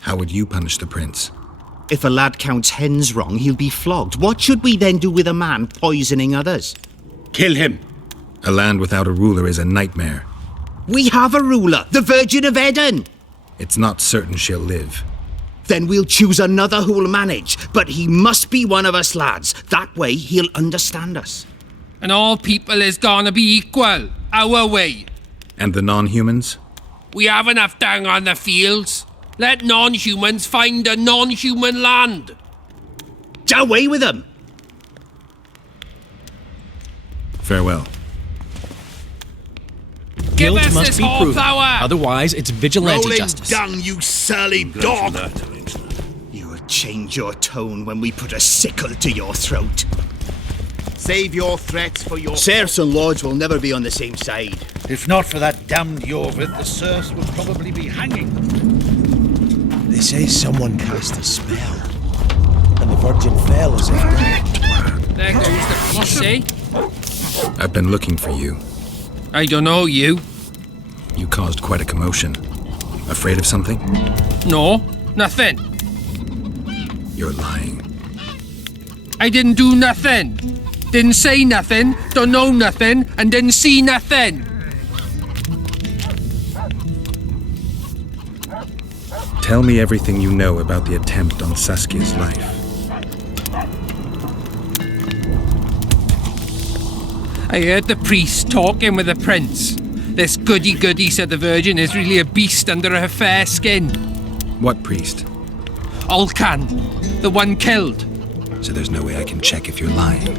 How would you punish the prince? If a lad counts hens wrong, he'll be flogged. What should we then do with a man poisoning others? Kill him. A land without a ruler is a nightmare. We have a ruler, the Virgin of Eden. It's not certain she'll live. Then we'll choose another who'll manage. But he must be one of us lads. That way he'll understand us. And all people is gonna be equal, our way. And the non-humans? We have enough down on the fields. Let non-humans find a non-human land. Away with them! Farewell. Give Guilt us must this be whole proven. flower. Otherwise, it's vigilante Rolling justice. down, you surly dog! You'll change your tone when we put a sickle to your throat. Save your threats for your... Serfs and lords will never be on the same side. If not for that damned Yorvith, the serfs would probably be hanging. They say someone cast a spell, and the Virgin fell as if dead. There goes the priest, eh? I've been looking for you. I don't know you. You caused quite a commotion. Afraid of something? No, nothing. You're lying. I didn't do nothing. Didn't say nothing, don't know nothing, and didn't see nothing. Tell me everything you know about the attempt on Saskia's life. I heard the priest talking with the prince. This goody-goody said the Virgin is really a beast under her fair skin. What priest? Olcan, the one killed. So there's no way I can check if you're lying.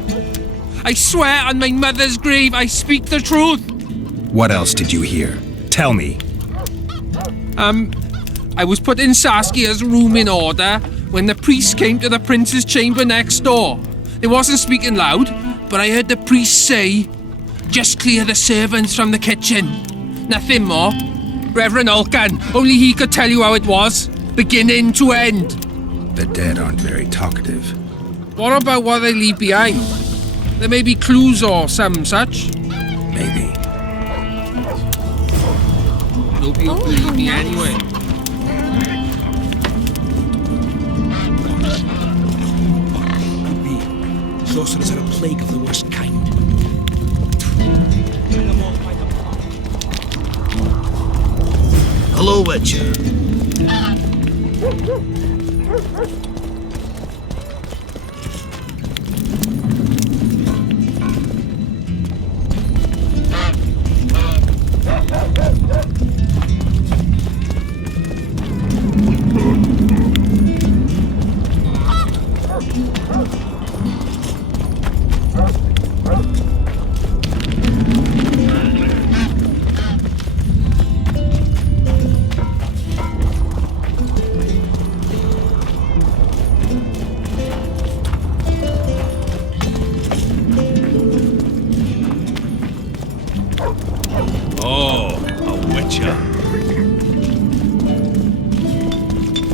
I swear on my mother's grave I speak the truth. What else did you hear? Tell me. I was putting Saskia's room in order when the priest came to the prince's chamber next door. They wasn't speaking loud, but I heard the priest say, "Just clear the servants from the kitchen." Nothing more. Reverend Olcan, only he could tell you how it was, beginning to end. The dead aren't very talkative. What about what they leave behind? There may be clues or some such. Maybe. Nobody will believe me anyway. Sorcerers are a plague of the worst kind. Hello, Witcher. Oh, a witcher.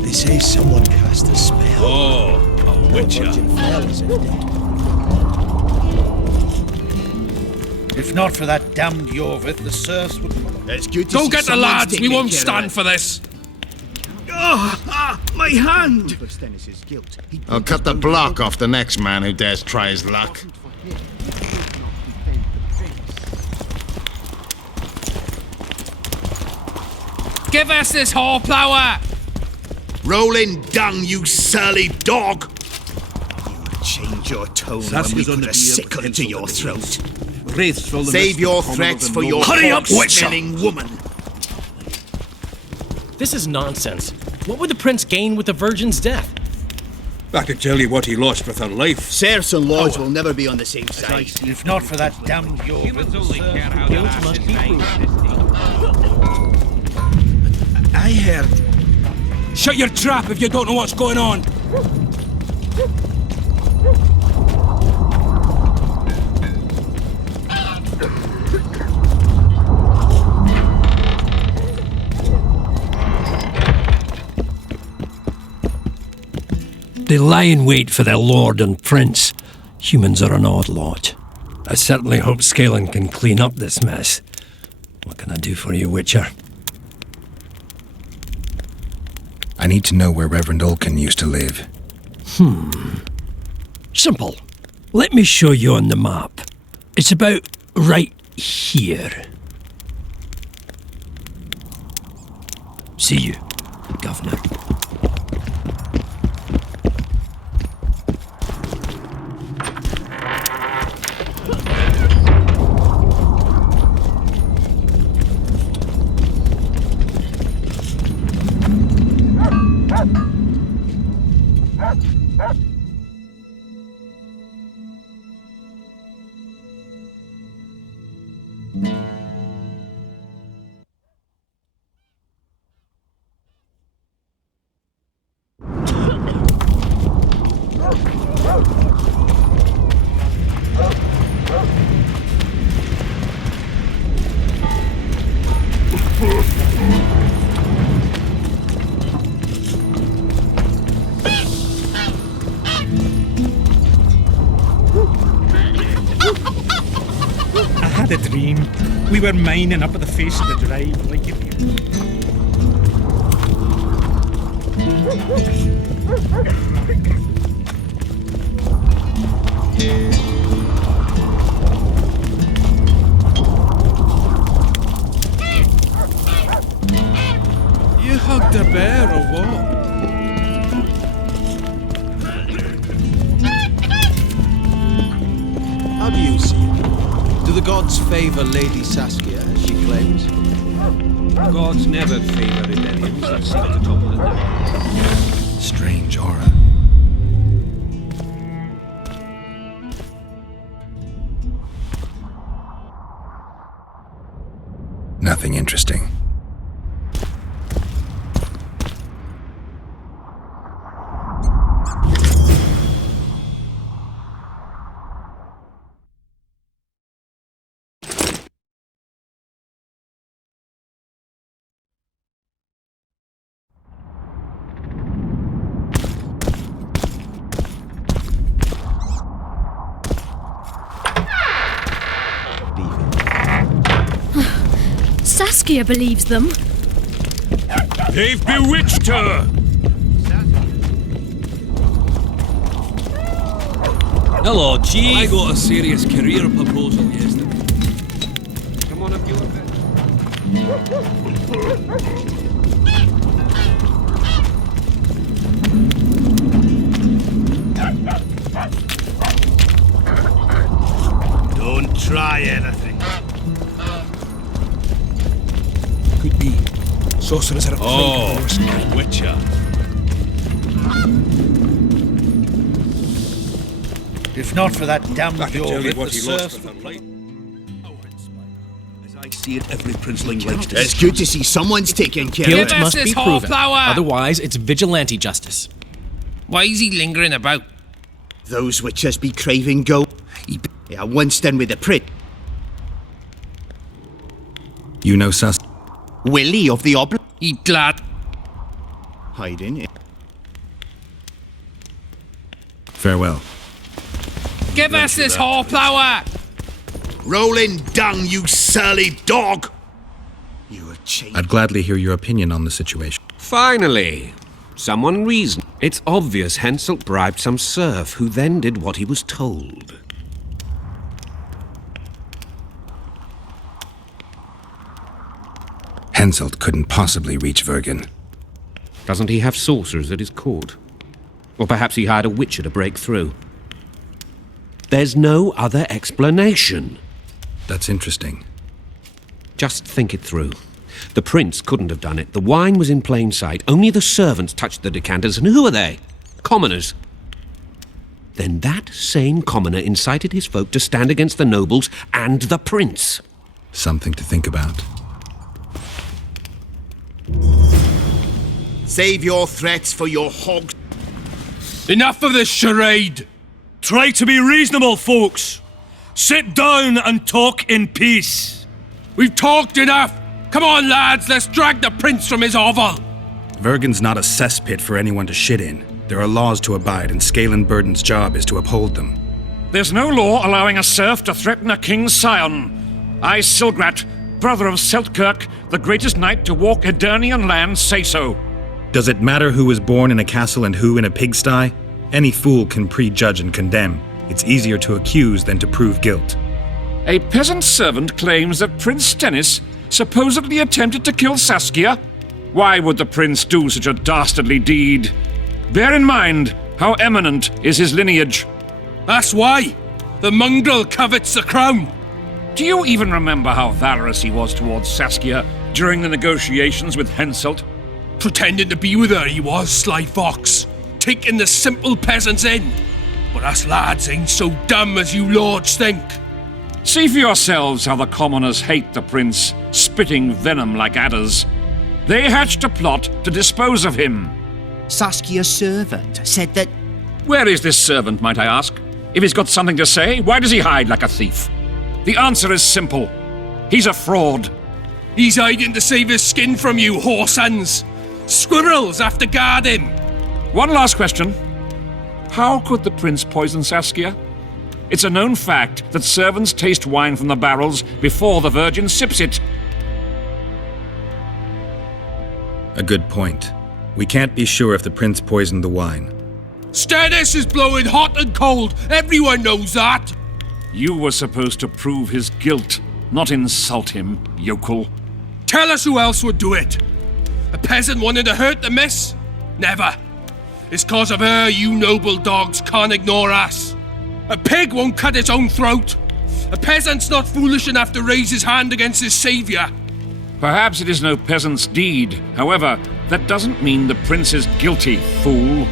They say someone cast a spell. Oh, a witcher. The Virgin fell as if dead. If not for that damned Yorvith, the serfs would... It's good to Go see get the someone's lads, we taking won't care of stand it. for this. My hand! I'll cut the block off the next man who dares try his luck. Give us this hornplower! Rolling down, you surly dog! You'll change your tone Saskia's when on we the put a deer, sickle hence to on your the throat. Wraiths from the Save mist your of commoners threats and for your nobles. hurry up, smelling woman! This is nonsense. What would the prince gain with the Virgin's death? I can tell you what he lost with her life. Serfs and lords will never be on the same side. If not for that damned Yorvith, the serfs... Guilt must be proven. I heard. Shut your trap if you don't know what's going on. They lie in wait for their lord and prince. Humans are an odd lot. I certainly hope Scalen can clean up this mess. What can I do for you, Witcher? I need to know where Reverend Olcan used to live. Simple. Let me show you on the map. It's about right here. See you, Governor. the dream. We were mining up at the face of the drive like you. You hugged a bear or what? How do you see it? Do the gods favour Lady Saskia, as she claims? Gods never favour rebellions. That's not at all in there. Strange aura. Nothing interesting. Saskia believes them. They've bewitched her! Hello, Chief. I got a serious career proposal yesterday. Come on, if you Don't try anything. Could be. Sorcerers are a Oh, Witcher. If not for that damned I can tell you Joe, what he lost for the plate. As I see it, every princeling likes to... It's good to see someone's taking care Guilt of it. must be proven. Otherwise, it's vigilante justice. Why is he lingering about? Those witches be craving gold. Yeah, once done with the print. You know Sus... Willie of the Obl... He glad. Hiding. Farewell. Give us this horsepower! Rolling dung, you surly dog! You are changed. I'd gladly hear your opinion on the situation. Finally, someone reasoned. It's obvious Henselt bribed some serf who then did what he was told. Henselt couldn't possibly reach Vergen. Doesn't he have sorcerers at his court? Or perhaps he hired a witcher to break through. There's no other explanation. That's interesting. Just think it through. The prince couldn't have done it. The wine was in plain sight. Only the servants touched the decanters. And who are they? Commoners. Then that same commoner incited his folk to stand against the nobles and the prince. Something to think about. Save your threats for your hog. Enough of this charade! Try to be reasonable, folks. Sit down and talk in peace. We've talked enough! Come on, lads, let's drag the prince from his hovel! Vergen's not a cesspit for anyone to shit in. There are laws to abide, and Scalenburden's job is to uphold them. There's no law allowing a serf to threaten a king's scion. I, Silgrat, brother of Seltkirk, the greatest knight to walk Edirnian land, say so. Does it matter who was born in a castle and who in a pigsty? Any fool can prejudge and condemn. It's easier to accuse than to prove guilt. A peasant servant claims that Prince Stennis supposedly attempted to kill Saskia. Why would the prince do such a dastardly deed? Bear in mind how eminent is his lineage. That's why! The mongrel covets the crown! Do you even remember how valorous he was towards Saskia during the negotiations with Henselt? Pretending to be with her he was, sly fox. Taking the simple peasants in. But us lads ain't so dumb as you lords think. See for yourselves how the commoners hate the prince, spitting venom like adders. They hatched a plot to dispose of him. Saskia's servant said that... Where is this servant, might I ask? If he's got something to say, why does he hide like a thief? The answer is simple. He's a fraud. He's hiding to save his skin from you, whoresons. Squirrels have to guard him. One last question. How could the prince poison Saskia? It's a known fact that servants taste wine from the barrels before the Virgin sips it. A good point. We can't be sure if the prince poisoned the wine. Stannis is blowing hot and cold. Everyone knows that. You were supposed to prove his guilt, not insult him, yokel. Tell us who else would do it. A peasant wanting to hurt the miss? Never. It's cause of her you noble dogs can't ignore us. A pig won't cut its own throat. A peasant's not foolish enough to raise his hand against his saviour. Perhaps it is no peasant's deed. However, that doesn't mean the prince is guilty, fool.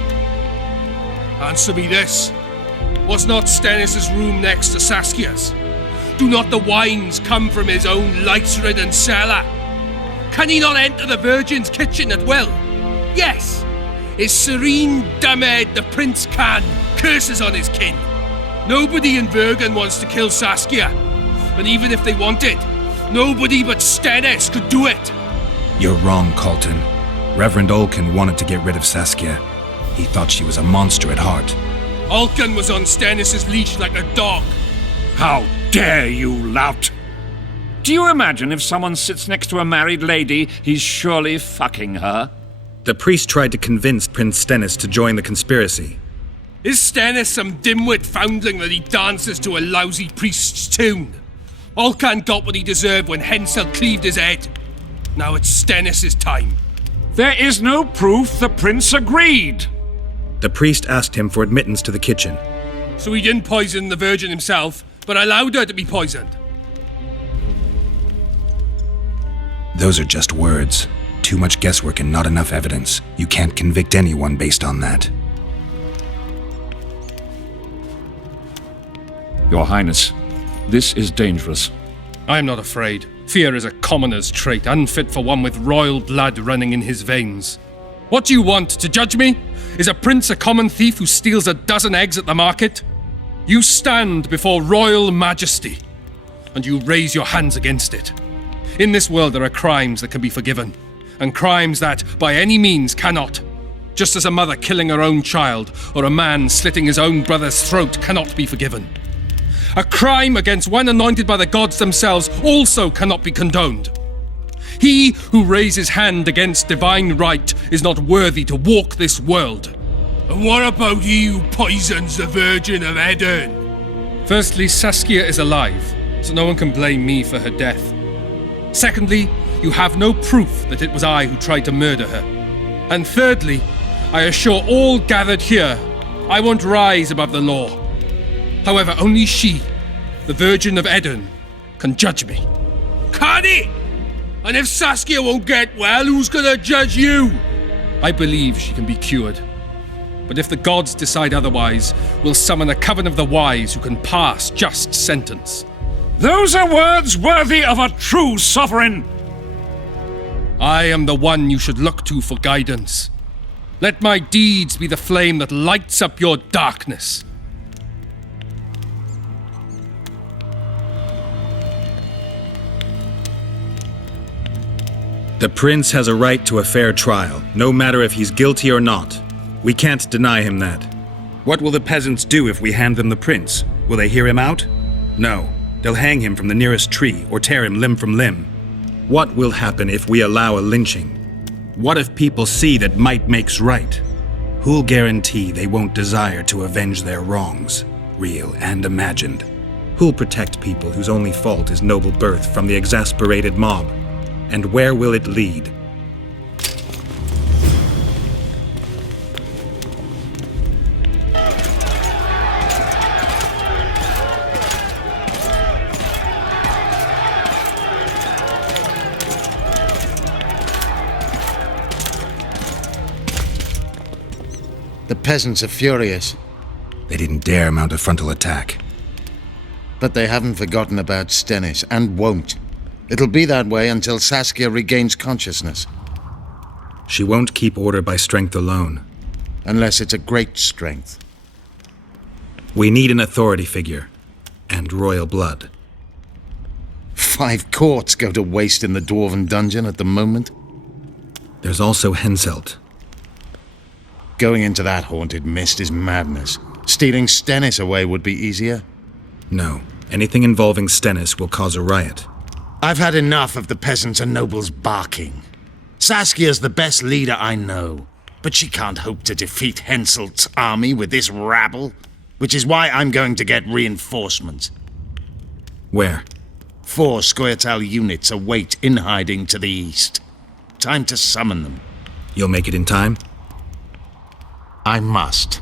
Answer me this. Was not Stannis' room next to Saskia's? Do not the wines come from his own lice-ridden cellar? Can he not enter the Virgin's kitchen at will? Yes! His serene dumbhead the prince can, curses on his kin. Nobody in Vergen wants to kill Saskia. And even if they want it, nobody but Stannis could do it. You're wrong, Colton. Reverend Olkin wanted to get rid of Saskia. He thought she was a monster at heart. Olkin was on Stannis' leash like a dog. How dare you, lout! Do you imagine if someone sits next to a married lady, he's surely fucking her? The priest tried to convince Prince Stennis to join the conspiracy. Is Stannis some dimwit foundling that he dances to a lousy priest's tune? Olcan got what he deserved when Hensel cleaved his head. Now it's Stannis' time. There is no proof the prince agreed. The priest asked him for admittance to the kitchen. So he didn't poison the Virgin himself, but allowed her to be poisoned. Those are just words. Too much guesswork and not enough evidence. You can't convict anyone based on that. Your Highness, this is dangerous. I am not afraid. Fear is a commoner's trait, unfit for one with royal blood running in his veins. What do you want, to judge me? Is a prince a common thief who steals a dozen eggs at the market? You stand before royal majesty, and you raise your hands against it. In this world there are crimes that can be forgiven, and crimes that, by any means, cannot. Just as a mother killing her own child, or a man slitting his own brother's throat cannot be forgiven. A crime against one anointed by the gods themselves also cannot be condoned. He who raises hand against divine right is not worthy to walk this world. And what about he who poisons the Virgin of Eden? Firstly, Saskia is alive, so no one can blame me for her death. Secondly, you have no proof that it was I who tried to murder her. And thirdly, I assure all gathered here, I won't rise above the law. However, only she, the Virgin of Eden, can judge me. Can he? And if Saskia won't get well, who's gonna judge you? I believe she can be cured. But if the gods decide otherwise, we'll summon a coven of the wise who can pass just sentence. Those are words worthy of a true sovereign! I am the one you should look to for guidance. Let my deeds be the flame that lights up your darkness. The prince has a right to a fair trial, no matter if he's guilty or not. We can't deny him that. What will the peasants do if we hand them the prince? Will they hear him out? No. They'll hang him from the nearest tree or tear him limb from limb. What will happen if we allow a lynching? What if people see that might makes right? Who'll guarantee they won't desire to avenge their wrongs, real and imagined? Who'll protect people whose only fault is noble birth from the exasperated mob? And where will it lead? The peasants are furious. They didn't dare mount a frontal attack. But they haven't forgotten about Stennis, and won't. It'll be that way until Saskia regains consciousness. She won't keep order by strength alone. Unless it's a great strength. We need an authority figure. And royal blood. 5 courts go to waste in the Dwarven dungeon at the moment. There's also Henselt. Going into that haunted mist is madness. Stealing Stennis away would be easier. No. Anything involving Stennis will cause a riot. I've had enough of the peasants and nobles barking. Saskia's the best leader I know, but she can't hope to defeat Henselt's army with this rabble, which is why I'm going to get reinforcements. Where? 4 Scoia'tael units await in hiding to the east. Time to summon them. You'll make it in time? I must.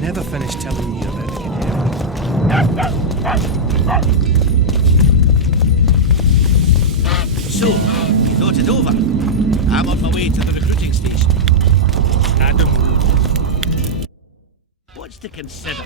Never finished telling you about the canary. So, you thought it over? I'm on my way to the recruiting station. Adam. What's to consider?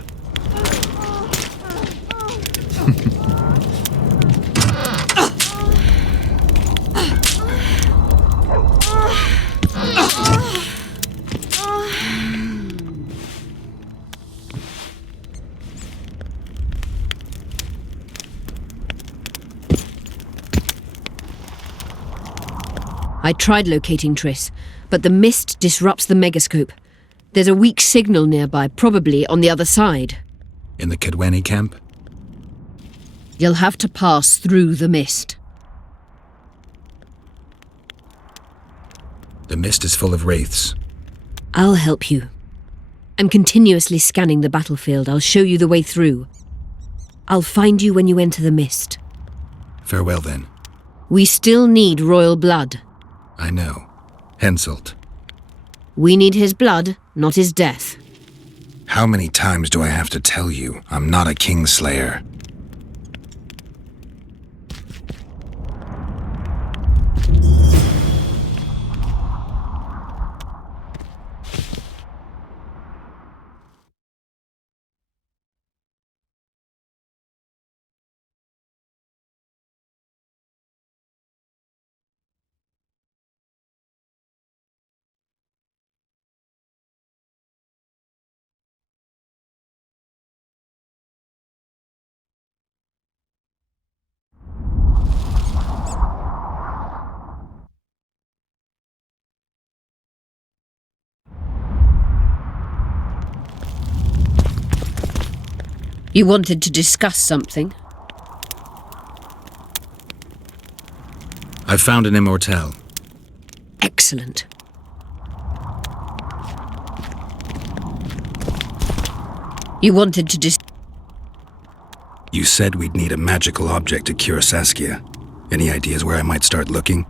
I tried locating Triss, but the mist disrupts the megascope. There's a weak signal nearby, probably on the other side. In the Kedweni camp? You'll have to pass through the mist. The mist is full of wraiths. I'll help you. I'm continuously scanning the battlefield. I'll show you the way through. I'll find you when you enter the mist. Farewell, then. We still need royal blood. I know. Henselt. We need his blood, not his death. How many times do I have to tell you I'm not a kingslayer? You wanted to discuss something? I've found an immortelle. Excellent. You wanted to You said we'd need a magical object to cure Saskia. Any ideas where I might start looking?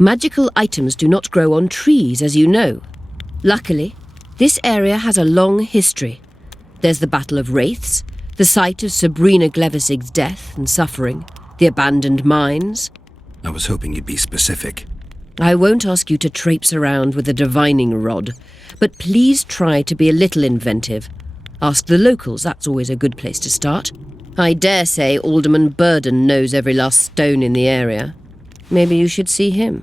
Magical items do not grow on trees, as you know. Luckily, this area has a long history. There's the Battle of Wraiths, the site of Sabrina Glevisig's death and suffering, the abandoned mines. I was hoping you'd be specific. I won't ask you to traipse around with a divining rod, but please try to be a little inventive. Ask the locals, that's always a good place to start. I dare say Alderman Burden knows every last stone in the area. Maybe you should see him.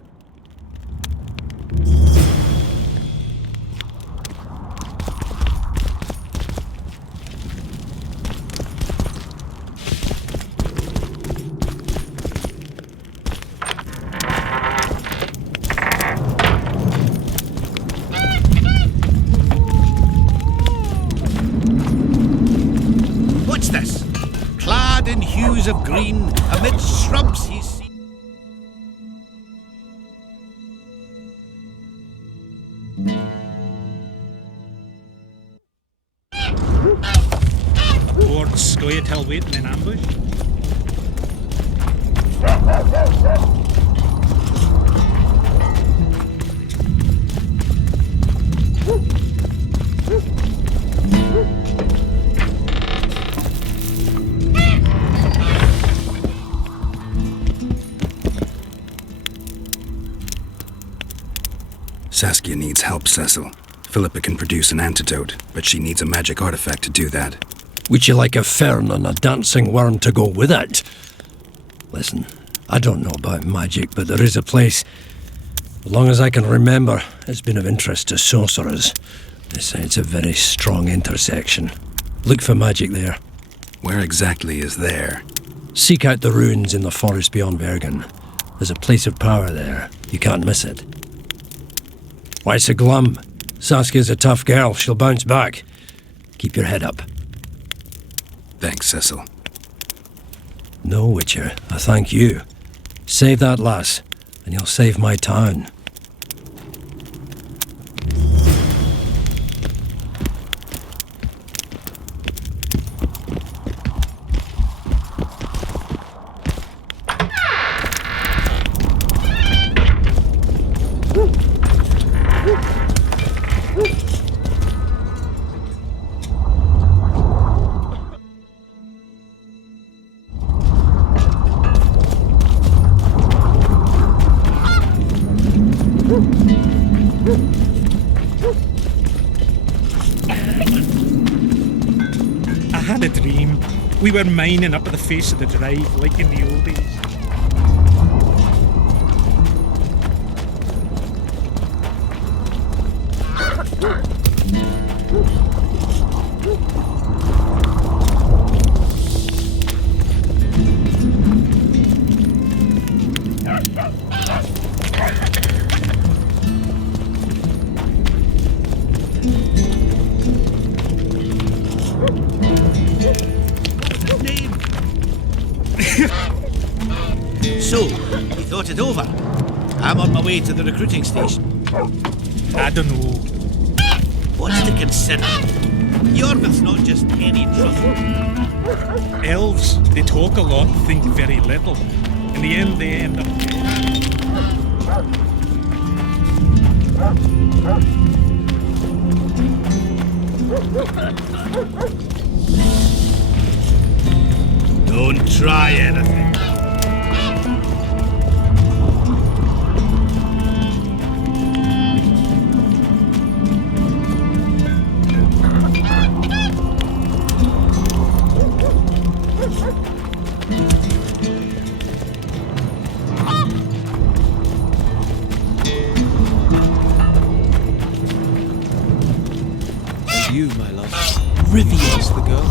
What's this? Clad in hues of green, amid shrubs he's seen. Lords, go you tell waiting in ambush? Saskia needs help, Cecil. Philippa can produce an antidote, but she needs a magic artifact to do that. Would you like a fern and a dancing worm to go with it? Listen, I don't know about magic, but there is a place, as long as I can remember, it's been of interest to sorcerers. They say it's a very strong intersection. Look for magic there. Where exactly is there? Seek out the ruins in the forest beyond Bergen. There's a place of power there. You can't miss it. Why so glum? Saskia's a tough girl. She'll bounce back. Keep your head up. Thanks, Cecil. No, Witcher. I thank you. Save that lass, and you'll save my town. I had a dream. We were mining up at the face of the drive, like in the old days. So, you thought it over? I'm on my way to the recruiting station. I don't know. What's to consider? Yarmouth's not just any trouble. Elves, they talk a lot, think very little. In the end, they end up dead. Don't try anything. You, my love. Rivia's the girl.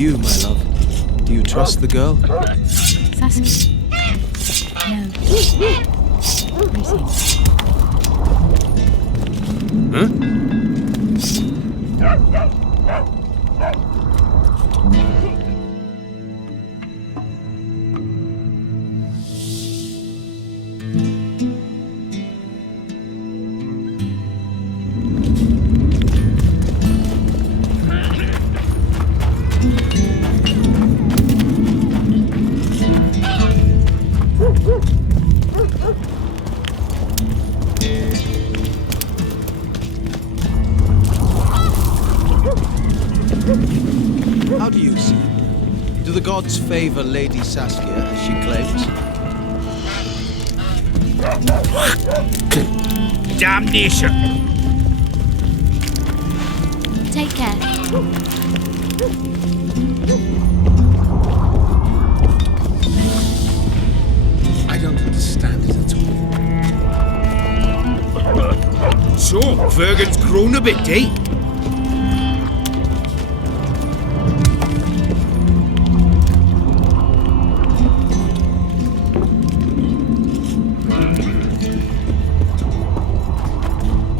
you, my love. Do you trust the girl? Saskia. No. How do you see it? Do the gods favor Lady Saskia as she claims? Damnation! Take care. I don't understand it at all. So, Fergus's grown a bit, eh?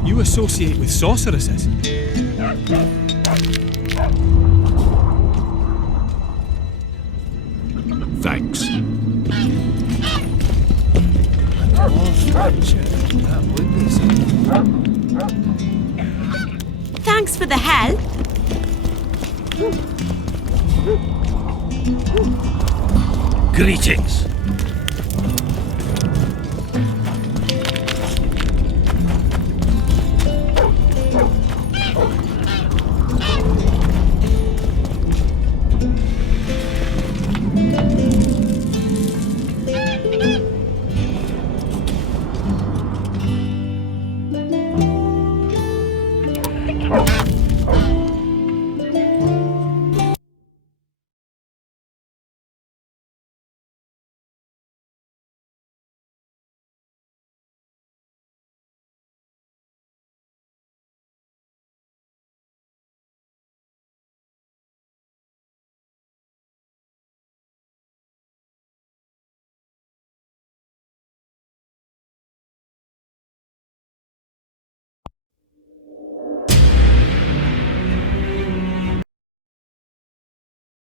You associate with sorceresses? Thanks. That would be something. Thanks for the help. Greetings.